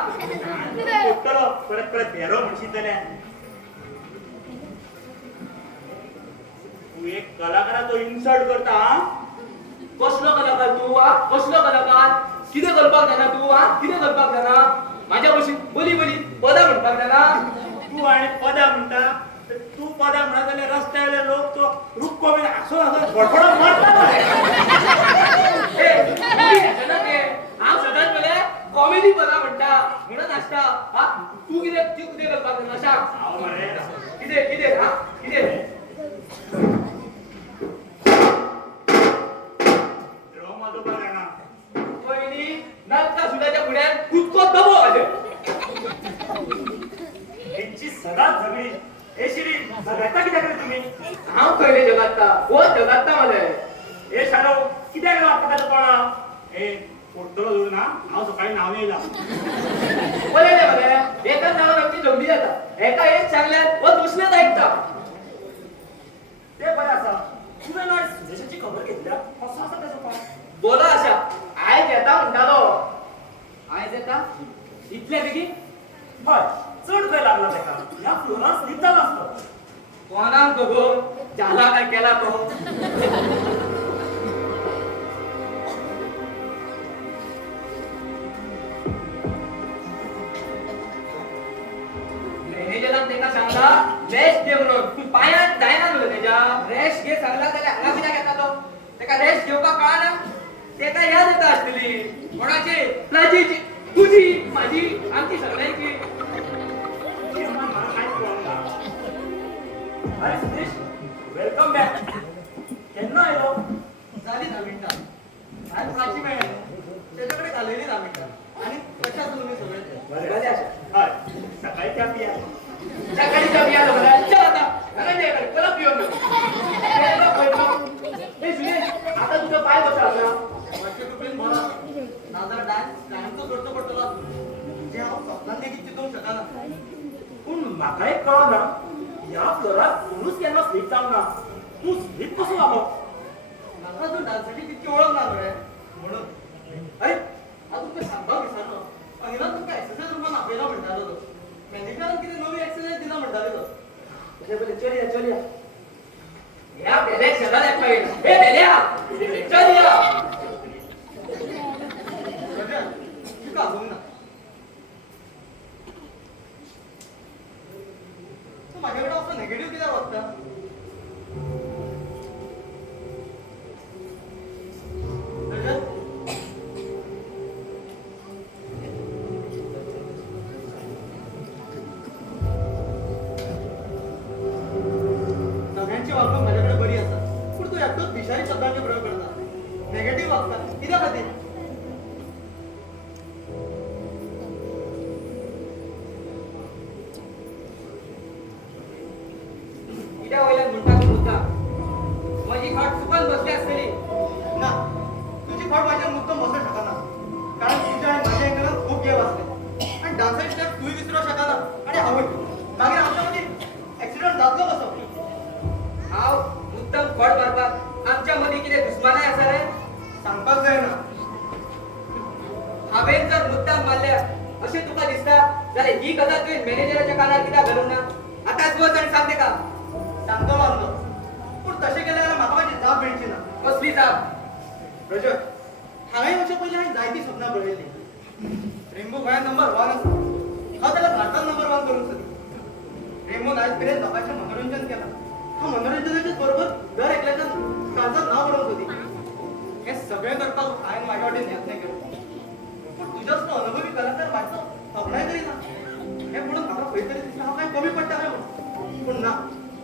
पोट्टलो परत परत भेरो म्हणशीत जाल्यार तू एक कलाकाराचो इन्सल्ट करता हा कसलो कलाकार तू हा कसलो कलाकार कितें करपाक जाणा तू हा कितें करपाक जाणा माझ्या भशेन बरी बरी पदां म्हणपाक जाणा तू आणि पदा म्हणटा तर तू पदा म्हणा जाल्यार रस्त्यावयले लोक तो रुक्को बीन हांसून हांसून फडफडत मारता हांव सदांच मरे कॉमेडी पदां म्हणटा म्हणत आसता हा तू कितें करपाक जाणा सांग हांव मरे कितें हा कितें ड्रम वाजोवपाक जाणा पयलीं नाचता सुदाच्या फुड्यान कुदको दबो हाजे हेंची सदांच झगडी ए श्री झगडटा कित्याक रे तुमी हांव खंय जगात्ता हो जगात्ता मरे ए शाडो कित्याक वापरता तो कोणा ए फोटो जोड ना हांव सकाळी नाव येयला बरें रे मरे एका नावान आमची झगडी जाता एका एक सांगल्यार हो दुसरेच आयकता ते बरें आसा तुवें ना सुदेशाची खबर घेतल्या कसो आसा तेजो पाय बोलो आशा आयज येता म्हणटालो आयज येता इतले बेगीन हय चड खंय लागला तेका ह्या फ्लोरार स्लीप जाला आसतो कोणाक खबर जाला काय केला तो मॅनेजरान तेका सांगला रेस्ट घे म्हणून पायात जायना न्हू तेच्या रेस्ट घे सांगला जाल्यार हांगा कित्याक येता तो तेका रेस्ट घेवपाक कळना तेका याद येता आसतली कोणाची प्राचीची तुझी माझी आमची सगळ्यांची जेवणान म्हाका कांयच कळना अरे सुदेश वेलकम बॅक केन्ना आयलो झाली 10 मिनिटां आज प्राची मेळ्ळी त्याच्याकडे घालयली 10 मिनिटां आणि कशात तुम्ही सगळे बरे आशा हय सकाळी त्या पिया सकाळी त्या बिया लागला चल आता नका परत पिऊन हे सुरेश आता तुझा पाय कसा आला वाटतं तू प्रेम बोला नाजर डान्स तो करतो पडतो म्हणजे हांव स्वप्नांत देखील चिंतूंक शकना पूण म्हाका एक कळना ह्या फ्लोरार कोणूच केन्ना स्लीप जावना तूं स्लीप कसो जालो म्हाका तू डान्साची तितकी ओळख ना रे म्हणून अरे आता तुका सांगपाक विसरलो पहिला तुका एक्सरसाइज रूमान आपयला म्हणटालो तो मॅनेजरान कितें नवी एक्सरसाइज दिना म्हणटाले तो तशें बरें चल या या बेलेक शेजारी एकटा येयला हे बेल्या चल या तुका हांसूंक ना तू माझ्याकडे असं नेगेटिव्ह कित्याक वागता सगळ्यांची वागणूक माझ्याकडे बरी असता पण तू एकटोच विषारी शब्दांचे प्रयोग करता नेगेटिव्ह वागता कित्या खातीर कित्या वयल्यान म्हणटा तूं मुद्दाम माझी फाट चुकून बसली आसतली ना तुझी फाट माझ्या मुद्दाम बसू शकना कारण तुझ्या आणि माझ्या अंगात खूप गेम असले आणि डान्साचे स्टेप तूही विसरू शकना आणि हांवूय मागीर आमच्यामध्ये ऍक्सिडेंट जातलो कसो हांव मुद्दाम फट मारपाक आमच्या मदीं कितें दुस्मानाय आसा रे सांगपाक जायना हांवेन जर मुद्दाम मारल्या अशें तुका दिसता जाल्यार ही गजाल तुवें मॅनेजराच्या कानार कित्याक घालूंक ना आतांच वच आनी सांग तेका सांगतो मारलो पूण तशें केलें जाल्यार म्हाका माझी जाप मेळची ना कसली जाप रजत हांवें वचे पयलीं हांवें जायतीं सपनां पळयलीं रेम्बो गोंयांत नंबर 1 आसा हांव त्याला भारतांत नंबर 1 करूंक सोदी रेम्बोन आयज मेरेन लोकांचें मनोरंजन केलां हांव मनोरंजनाच्याच बरोबर दर एकल्याच्या काळजांत नांव बरोवंक सोदी हें सगळें करपाक हांवें म्हाज्या वाटेन यत्न केलो पूण तुज्या असलो अनुभवी कलाकार म्हाजो तोखणाय करिना हें म्हणून म्हाका खंय तरी दिसता हांव कांय कमी पडटा काय म्हणून पूण ना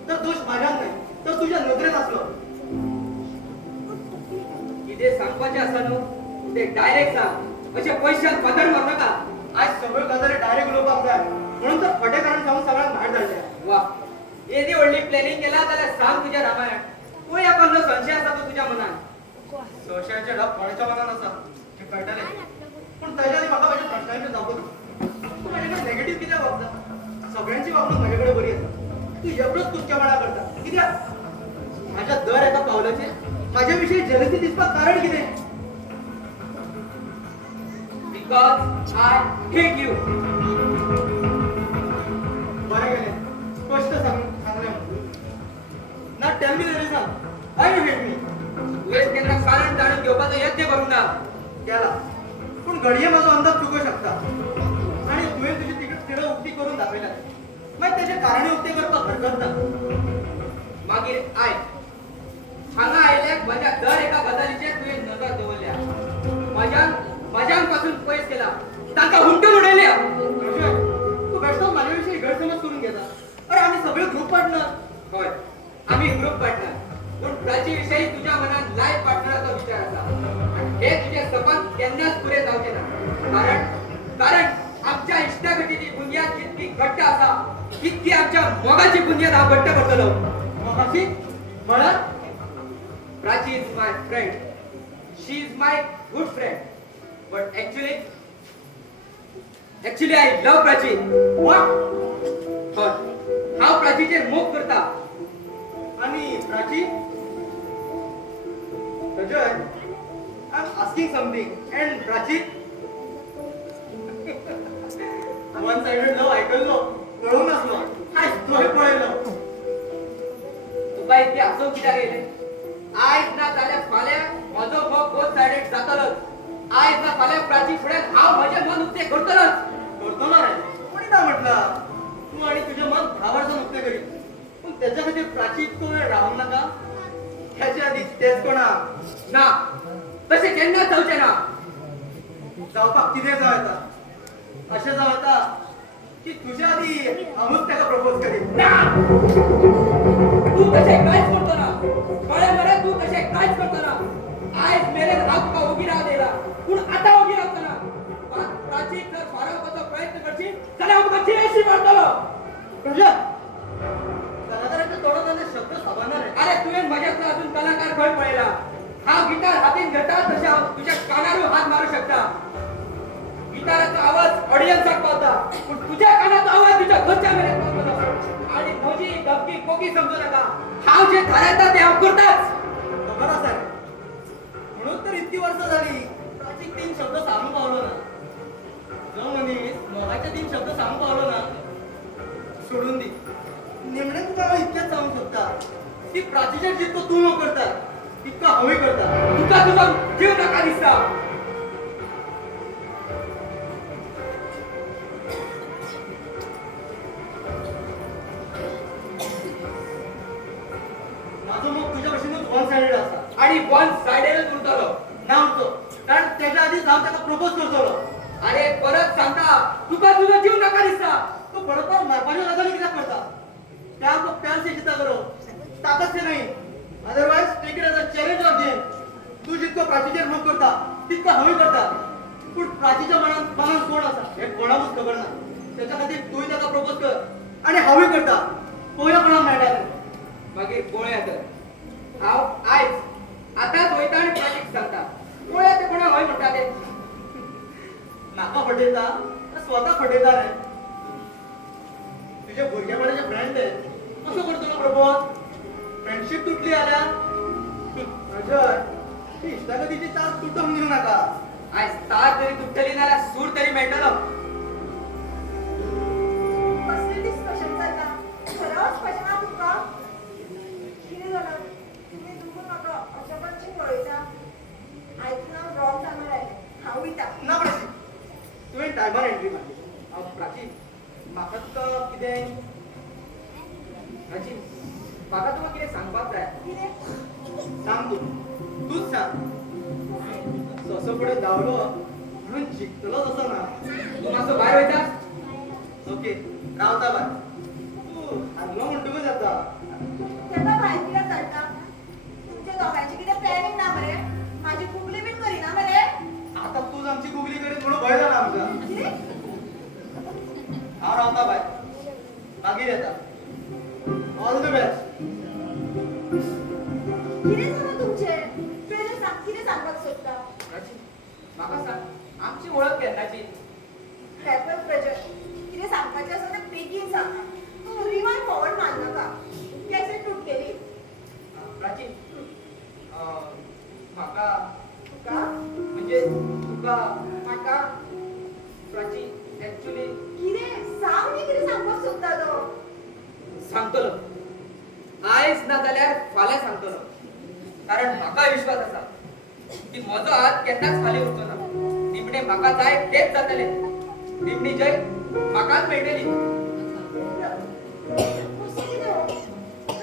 तर दोश म्हाज्यान न्हय तर तुज्या नदरेन आसलो कितें सांगपाचें आसा न्हू तें डायरेक्ट सांग अशें पयशांक फादर मारूं नाका आज सगळ्यो गजाली डायरेक्ट उलोवपाक जाय म्हणून तर खोटें कारण सांगून सगळ्यांक भायर धाडलें वा येदी व्हडली प्लॅनिंग केला जाल्यार सांग तुज्या रामायण पळया कसलो संशय आसा तो तुज्या मनान संशयाचे ढग कोणाच्या मनान आसा हें कळटलें पूण ताज्या आनी म्हाका म्हाज्या प्रश्नांचेर जापो तूं म्हाजे कडेन नेगेटीव कित्याक वागता सगळ्यांची वागणूक म्हाजे कडेन बरी आसा तू एवढंच कुचक्यापणा करता कित्याक माझ्या दर एका पावलाचेर माझ्या विषयी जलसी दिसपाक कारण कितें बिकॉज आय हेट यू बरें गेलें स्पश्ट सांगलें ना tell me the reason why you hate me तुवें केन्ना कारण जाणून घेवपाचो यत्न करूंक ना केला पूण घडये म्हाजो अंदाज चुको शकता आणि तुवें तुजी तिडो उक्ती करून दाखयल्या मागीर तेजे कारणे उक्ते करपाक हरकत ना. मागीर आय हांगा आयल्याक माझ्या दर एका गजालीचेर तुवें नजर दवरल्या. मजान पासून पयस केला तांकां हुंटून उडयल्या. तू बेश्टो म्हाजे विशीं गैरसमज करून घेता. अरे आमी सगळे ग्रुप पार्टनर. होय आम्ही ग्रुप पार्टनर पण प्राची विषयी तुझ्या मनात लाईफ पार्टनराचा विचार आसा आणि हे तुझे सपन केन्नाच पुरे जावचे ना. कारण आमच्या इश्टागतीची बुनियाद जितकी घट्ट आसा तितकी आमच्या मोगाची बुनियाद हांव घट्ट करतलो. मोगाची म्हळ्यार Prachi is my friend. She is my good friend. But actually I love Prachi. What? होय हांव प्राचीचेर मोग करता. आणि Prachi Rajay, I'm asking something. And Prachi? One-sided love ऐकलो, कळून नसलो. हाय, तोही पळयलो. तुका इतके हसो कित्याक येयले? आयज ना जाल्यार फाल्यां म्हजो मोग बोथ सायडीक जातलोच. आयज ना फाल्यां प्राची फुड्यान हांव म्हजें मन उक्तें करतलोच. करतो ना रे. कोणी ना म्हटलं? तू आणि तुझे मन 10 वर्षां उक्ते करीत. पण त्याच्या खातीर प्राची इतको वेळ रावूंक नाका. ह्याच्या आधी तेच कोणा ना तशें केन्नाच जावचें ना. जावपाक कितें जाव येता? अशें जाव येता की तुझ्या आधी हांवूच ताका प्रपोज करीन. ना तू तशें कांयच करतो ना. कळ्ळें मरे तू तशें कांयच करतो ना. आयज मेरेन हांव तुका उगी राव दिला पूण आतां उगी रावचो ना. प्राचीक जर फारावपाचो प्रयत्न करशीत जाल्यार हांव तुका चिरेशी मारतलो. कलाकाराच्या तोंडात शब्द साबणार आहे. अरे तुवें म्हाज्यातलो अजून कलाकार खंय पळयला? हांव गिटार हातीन घेता तशें हांव तुज्या कानारू हात मारूं शकता. गिटाराचो आवाज ऑडियन्साक पावता पूण तुज्या कानाचो आवाज तुज्या घरच्या मेरेन पावतलो. आनी म्हजी धमकी कोगी समजू नाका. हांव जे थारायता तें हांव करताच. खबर आसा रे. म्हणून तर इतकी वर्ष झाली प्राचीक 3 शब्द सांगूंक पावलो ना. जो मनीस मोगाचे 3 शब्द सांगूंक पावलो ना सोडून दी. निमणे तुका हांव इतकेंच सांगूंक सोदता की प्राचीचेर जितको तूं मोग करता तितको हांवूय करता. तुका तुजो जीव नाका दिसता. माझो मोग तुझ्या भशेनूच वन सायडेड आसा. आणि वन सायडेनच उरतलो. ना उरतो. कारण तेच्या आधीच हांव ताका प्रपोज करतलो. अरे परत सांगता तुका तुजो जीव नाका दिसता. तो परत मारपाच्यो गजाली कित्याक करता? प्यार को प्यार से जीता करो, ताकत से नहीं. Otherwise take it as a challenge of game. तू जितको प्राचीचेर मोग करता तितको हांवूय करता. पूण प्राचीच्या मनात कोण आसा हे कोणाकूच खबर ना. त्याच्या खातीर तूंय ताका प्रपोज कर आनी हांवूय करता. पळोवया कोणाक मेळटा तें. मागीर पळोवया तर. हांव आयज आतांच वयता आनी प्राचीक सांगता. पळोवया ते कोणाक हय म्हणटा ते. नाका फटयता स्वता फटयता रे. तुझे भुरगेपणाचे फ्रेंड ते कसो करतलो प्रपोज? फ्रेंडशीप तुटली जाल्यार अजय ती इश्टागतीची तार तुटूंक दिवं नाका. आयज तार तरी तुटली नाल्यार सूर तरी मेळटलो. कसले डिस्कशन जाता? खरं वचपाचें ना तुका? कितें जालां? तुमी दोगूय म्हाका अशे मातशें पळयता. आयज हांव रॉंग टायमार आयलें. हांव वयता. ना प्राची तुवें टायमार एंट्री मारली. हांव प्राची म्हाका तुका कितें प्राची म्हाका तुका कितें सांगपाक जाय. कितें? सांग तूच सांग. सोसो फुडें धांवलो म्हणून जिखतलो तसो ना. तू मातसो भायर वयतास? ओके रावता बाय. तू हारलो म्हणटकूच जाता. तेका भायर कित्याक धाडटा? तुमच्या दोगांचें कितें प्लॅनिंग ना मरे? म्हाजी गुगली बीन करिना मरे? आता तूच आमची गुगली करीत म्हणून भंय जाला आमकां. कितें? हांव रावता बाय. मागीर येता. All the best. कितें जालां तुमचें? पयलीं सांग कितें सांगपाक सोदता? प्राची म्हाका सांग आमची वळख केन्नाची? पेपर प्रेजर कितें सांगपाचें आसा तें बेगीन सांग. तूं रिवाइंड फॉरवर्ड मारनाका. कॅसेट तुटकेली. प्राची म्हाका तुका? म्हणजे तुका म्हाका प्राची ऍक्च्युली कितें? सांग न्ही कितें सांगपाक सोदता तो. सांगतलो. आयज ना जाल्यार फाल्यां सांगतलो. कारण म्हाका विश्वास आसा की म्हजो हात केन्नाच खाली उरचो ना. फुडें म्हाका जाय तेच जातले निमणी जय म्हाकाच मेळटली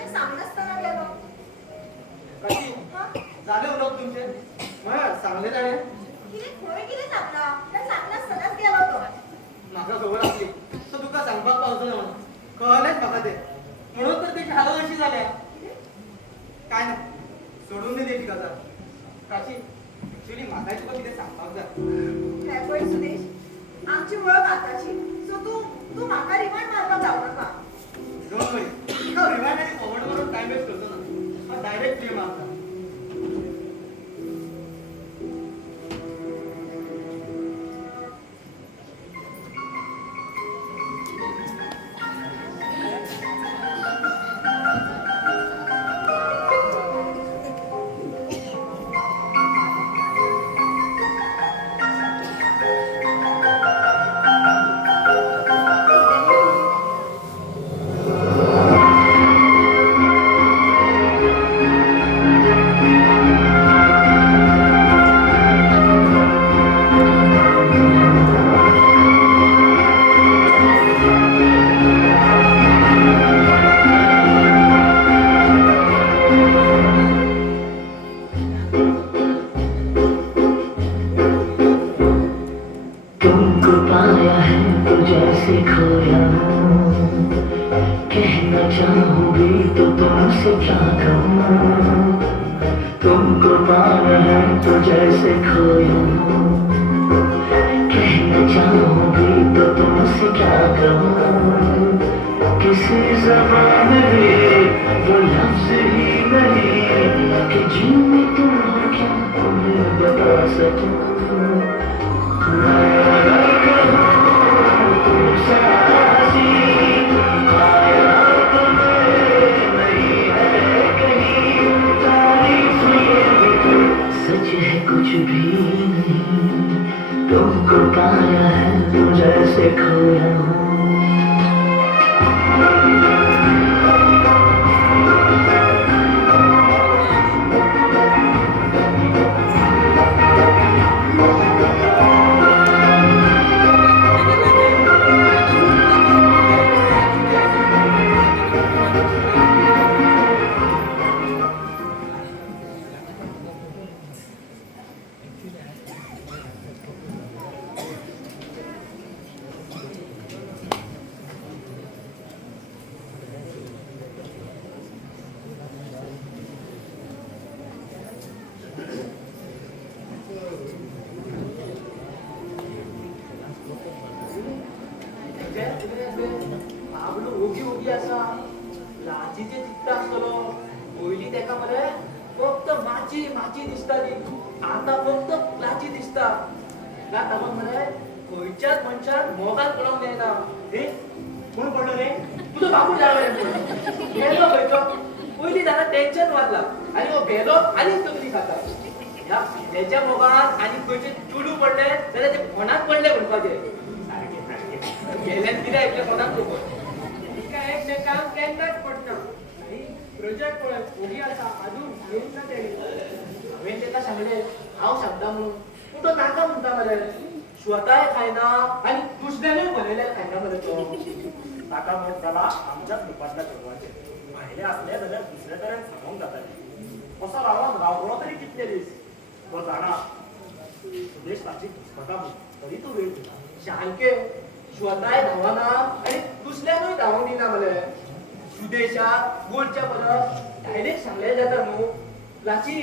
सांगनासतना गेलो काकी झाले उलोवप तुमचे म्हळ्यार सांगले ताणें कितें सांगला काय सांगनासतनाच गेलो तो म्हाका खबर आसली तो तुका सांगपाक पावचो ना म्हणून कळलेंच म्हाका तें म्हणून तर तेची हालत अशी जाल्या काय ना सोडून दी तेची गजाल काशी एक्चुअली म्हाकाय तुका कितें सांगपाक जाय हे पळय सुदेश आमची वळख आताची सो तू म्हाका रिमांड मारपाक जावनाका डोंट वरी तुका रिवायंड आनी फॉरवर्ड करून टायम वेस्ट करचो ना हांव डायरेक्ट प्ले मारता तुमको पाया है तो जैसे खोया कहना चाहूंगी तो तुमसे क्या कहूँ तुमको पाया है तो जैसे खोया कहना चाहूंगी तो तुमसे क्या कहूँ किसी ज़बान में वो लफ्ज़ ही नहीं कि जिनमें तुम हो क्या तुम्हें बता सकूं सच है कुछ भी नहीं तुमको पाया है तो जैसे खोया हूँ आपलो ओगी ओगी आसा लाचीचे चित्त आसतलो पयलीं तेका मरे फक्त माची माची दिसताली आता फक्त लाची दिसता ताका मरे खंयच्याच मनशाक मोगान पडोंक जायना कोण पडलो रे तुजो बापूय जालो गेलो खंयचो पयलीं जाल्यार टेन्शन वाडला आनी हो भेलो आनीक तकली खाता ह्या भेल्याच्या मोगान आनी खंयचे चुडू पडले जाल्यार ते फोनाक पडले म्हणपाचें गेल्यान कितें ऐकलें कोणाक खबर काय एकमेकांक केन्नाच पडना प्रोजेक्ट पळय ओगी आसा अजून घेऊन ना तेणी हांवें तेका सांगलें हांव सांगता म्हणून पूण तो नाका म्हणटा मरे स्वताय खायना आनी दुसऱ्यानूय भरयल्यार खायना मरे तो ताका मत जाला आमच्याच मुखातल्या चेडवाचें भायले असले जाल्यार दुसरे तरेन सांगूंक जातालें असो गांवांत रावलो तरी कितले दीस तो जाणा सुदेश ताची पुस्तकां तरी तूं वेळ दिता सारके स्वताय धांवना आनी दुसऱ्यानूय धांवूंक दिना मरे सुदेशाक बोलच्या परस डायरेक्ट सांगलें जाता न्हू राची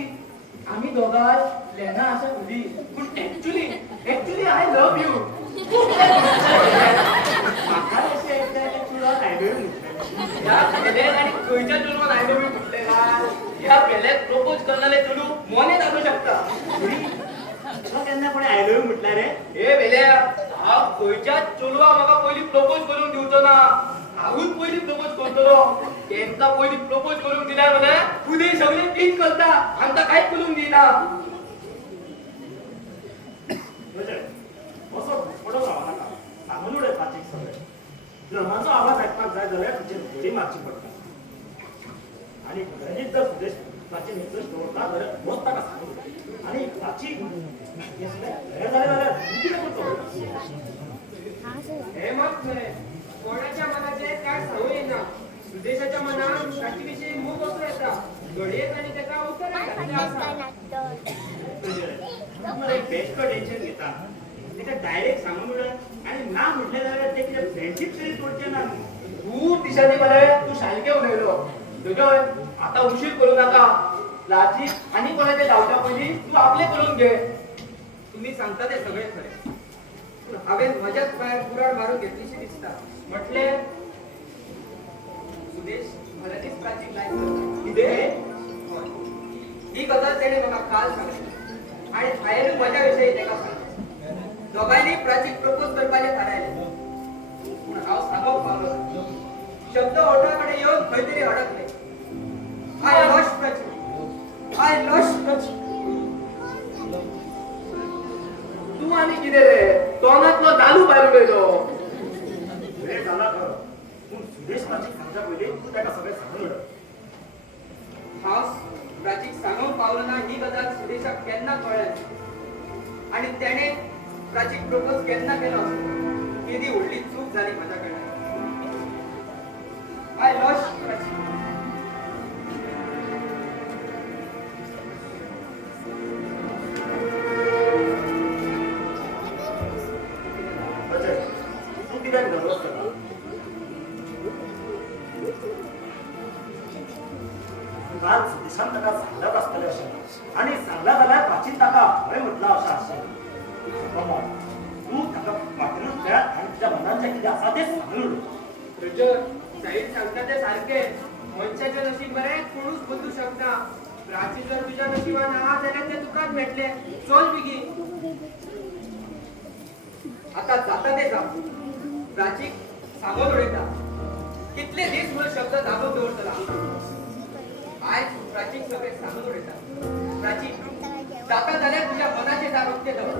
आमी दोगांय लेना आसा खुली पूण एक्चुअली आय लव यू म्हाका अशें एकदां एक तुला आयडोय म्हणटलें ह्या भेल्याक आनी खंयच्या चेडवान आय लव यू म्हटलें काय ह्या भेल्याक प्रपोज करनाले चेडू मोने जावंक शकता तुका केन्ना कोणी आयडोय म्हटलें रे ए भेल्या हांव खंयच्या चेडवाक म्हाका पयलीं प्रपोज करून दिवचो ना हांवूच पयलीं प्रपोज करतलो तेंका पयलीं प्रपोज करून दिल्यार मरे फुडें सगळें तीन करता आमकां कांयच करून दिना असो घुसपडो जावनाका सांगून उडय पाचीक सगळें ड्रमाचो आवाज आयकपाक जाय जाल्यार तुजेर घडी मारची पडटा आनी खऱ्यांनीच जर सुदेश ताची इंट्रस्ट दवरता जाल्यार होच ताका सांगून आनी ताची हे मत नाही कोणाच्या मनाचे काय सांगू येईना सुदेशाच्या मनात प्राचीविषयी मोह बसू येता घडयेत आणि त्याचा उत्तर बेस्ट टेन्शन घेता त्याला डायरेक्ट सांगून मिळत आणि ना म्हटलं जाल्यार ते कितें फ्रेंडशिप तरी तोडचे ना खूप दिसांनी मरे तू शाळेत उलयलो तुझ्या आता उशीर करू नका लाची आणि कोणाच्या धावच्या पयलीं तू आपले करून घे. तुम्ही सांगता ते सगळे खरे पण हांवें म्हज्याच पायार कुराड मारून घेतलीशी दिसता म्हटले सुदेश मराठीच प्राचीन लायक कितें ही गजाल तेणे म्हाका काल सांगली आणि भायरूय म्हज्या विशयी ताका सांगलें दोगांयनी प्राचीक प्रपोज करपाचें थारायलें पूण हांव सांगोक पावलो ना. शब्द ओठा कडेन येवन खंय तरी अडकले आय लॉस्ट प्राचीक आय लॉस्ट प्राचीक तू आणि कितें रे तोंडातलो दालू भायर उडयलो. वेळ झाला खरं पूण सुदेश माझी सांगता पयलीं तू ताका सगळें सांगून उडय. हांव प्राचीक सांगोक पावलो ना ही गजाल सुदेशाक केन्ना कळ्ळें आणि तेणे प्राचीक प्रपोज केन्ना केलो ही ती व्हडली चूक जाली म्हाज्या कडल्यान आय लॉस्ट प्राचीक अजय तू कित्याक नर्वस जाता काल सुदेशान ताका सांगत आसतलें अशें आणि सांगला जाल्यार प्राचीन ताका हय म्हटलां अशें आसलें. प्रमोद तू ताका फाटल्यान खेळ आणि तुज्या मनात जें कितें आसा तें सांगून उडय. रजत साईड सांगता ते सारखे मनशाचें नशीब बरें कोणूच बदलू शकना प्राची जर तुज्या नशिबान आहा जाल्यार ते तुकाच मेळटले चल बेगीन आता जाता ते जावं प्राचीक सांगोन उडयता कितले दीस म्हणून शब्द दाबून दवरतला आयज प्राचीक सगळें सांगून उडयता प्राचीक जाता जाल्यार तुज्या मनाचें दार उक्तें दवर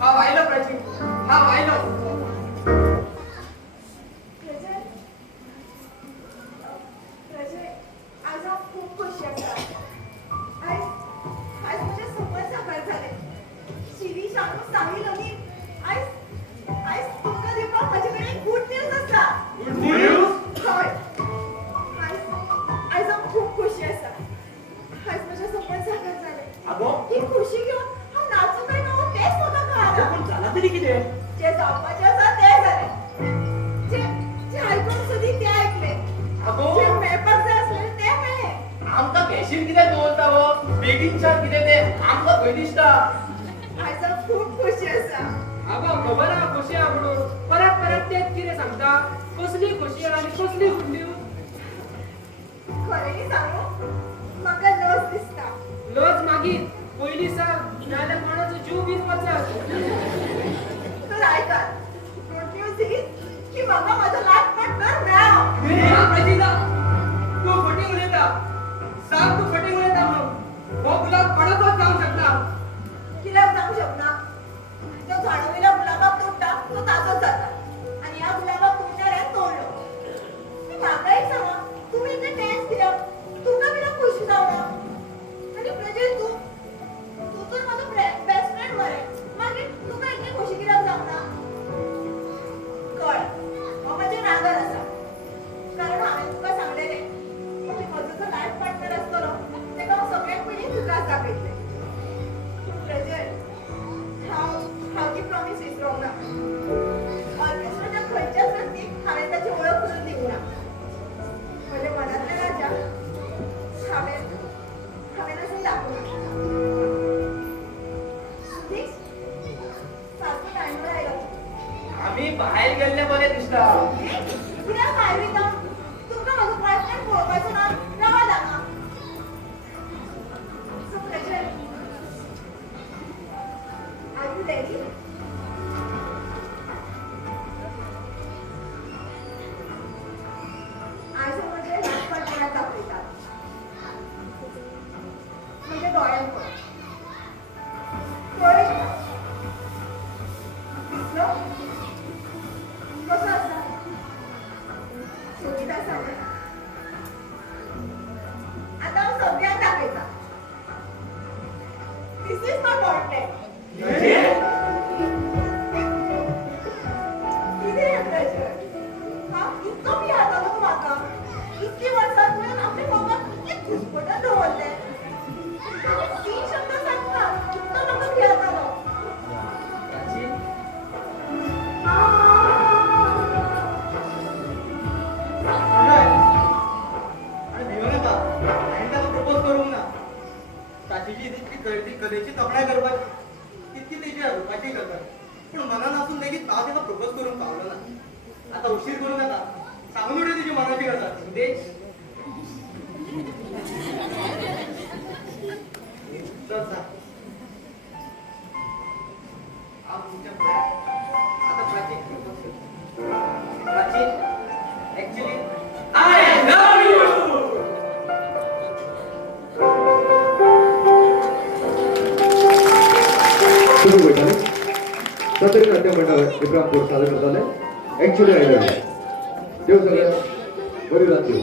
हांव आयलो प्राचीक हांव आयलो रजय आज हांव खूब खोशी आसा आयज आयज म्हजें सपन साकार जालें शिरीष हांवें सांगिल्लो न्ही आयज आयज तुमकां दिवपाक म्हजे कडेन गूड न्यूज आसा. Good news. हय आयज आयज हांव खूब खोशी आसा आयज म्हजें सपन साकार जालें. आगो ही खोशी घेवन हांव नाचूं काय न्हू तेंच म्हाका कळना. पूण जाला तरी कितें जे जावपाचें आसा तें जालें जे जे आयकूंक सोदी तें आयकलें आगो जे मेळपाक जाय आसलें तें मेळ्ळें. आमकां कॅशीन कितें दवरता गो बेगीनच्यान कितें तें आमकां भंय दिसता. आयज हांव खूब खोशी आसा. आबा खबर आहा खोशी आहा म्हणून परत परत तेच कितें सांगता कसली खोशी आहा आनी कसली गुड न्यूज खरें सांगू म्हाका लज दिसता. लज मागीर पयलीं सांग नाल्यार कोणाचो जीव बीन वचत तर आयकात गुड न्यूज ही की म्हाका म्हाजो लायफ पार्टनर मेळ्ळो. प्रजिता तू खोटी उलयता सांग तू खोटी उलयता म्हणून हो गुलाब कडकच जावंक शकना कित्याक जावंक शकना जो झाडावयल्या गुलाबाक तोडटा तो ताजोच जाता आनी ह्या गुलाबाक तोडणाऱ्यान तोडलो. म्हाका एक सांगा तुमी इतले टेन्स कित्याक तुका कित्याक खोशी जावना आनी प्रजय तू तू तर म्हाजो बेस्ट फ्रेंड मरे मागीर तुका इतली खोशी कित्याक जावना कळ हो म्हजे रागार आसा कारण हांवें तुका सांगलेलें की म्हजो जो लायफ पार्टनर आसतलो तेका हांव सगळ्यात पयलीं तुकाच दाखयतलें. प्रजय हांव ती प्रॉमिस विसरूंक ना. ऑर्केस्ट्राच्या खंयच्याच व्यक्तीक हांवें ताची वळख करून दिवंक ना. म्हज्या मनांतल्या राजाक हांवें अशें दाखोवंक ना. सुदीक सारको टायमार आयलो. आमी भायर गेल्ले बरें दिसता. कित्याक भायर वयता तुमकां म्हजो बॉयफ्रेंड पळोवपाचो ना रावात हांगा. So Prajay are you ready? आयज हांव म्हजे लायफ पार्टनराक दाखयता. म्हज्या दोळ्यांत पळय. पळय दिसलो? कसो आसा? सोबीत आसा न्हय? आतां हांव सगळ्यांक दाखयता. This is my portrait. पण मनानं असून देखील ताव त्याला प्रपोज करून पावलं ना. आता उशीर करू नका, सांगून उडे तुझी मनाची कथा. उद्देश चल सांग. आप तुमच्या पुढे आता प्राची प्रपोज कर. Prachi actually I love you. सुरू बैठाले सातेरी नाट्य मंडळ इब्रामपूर सादर करताले ऍक्च्युली आय लव्ह यू. देव सगळ्या बरी रात्री.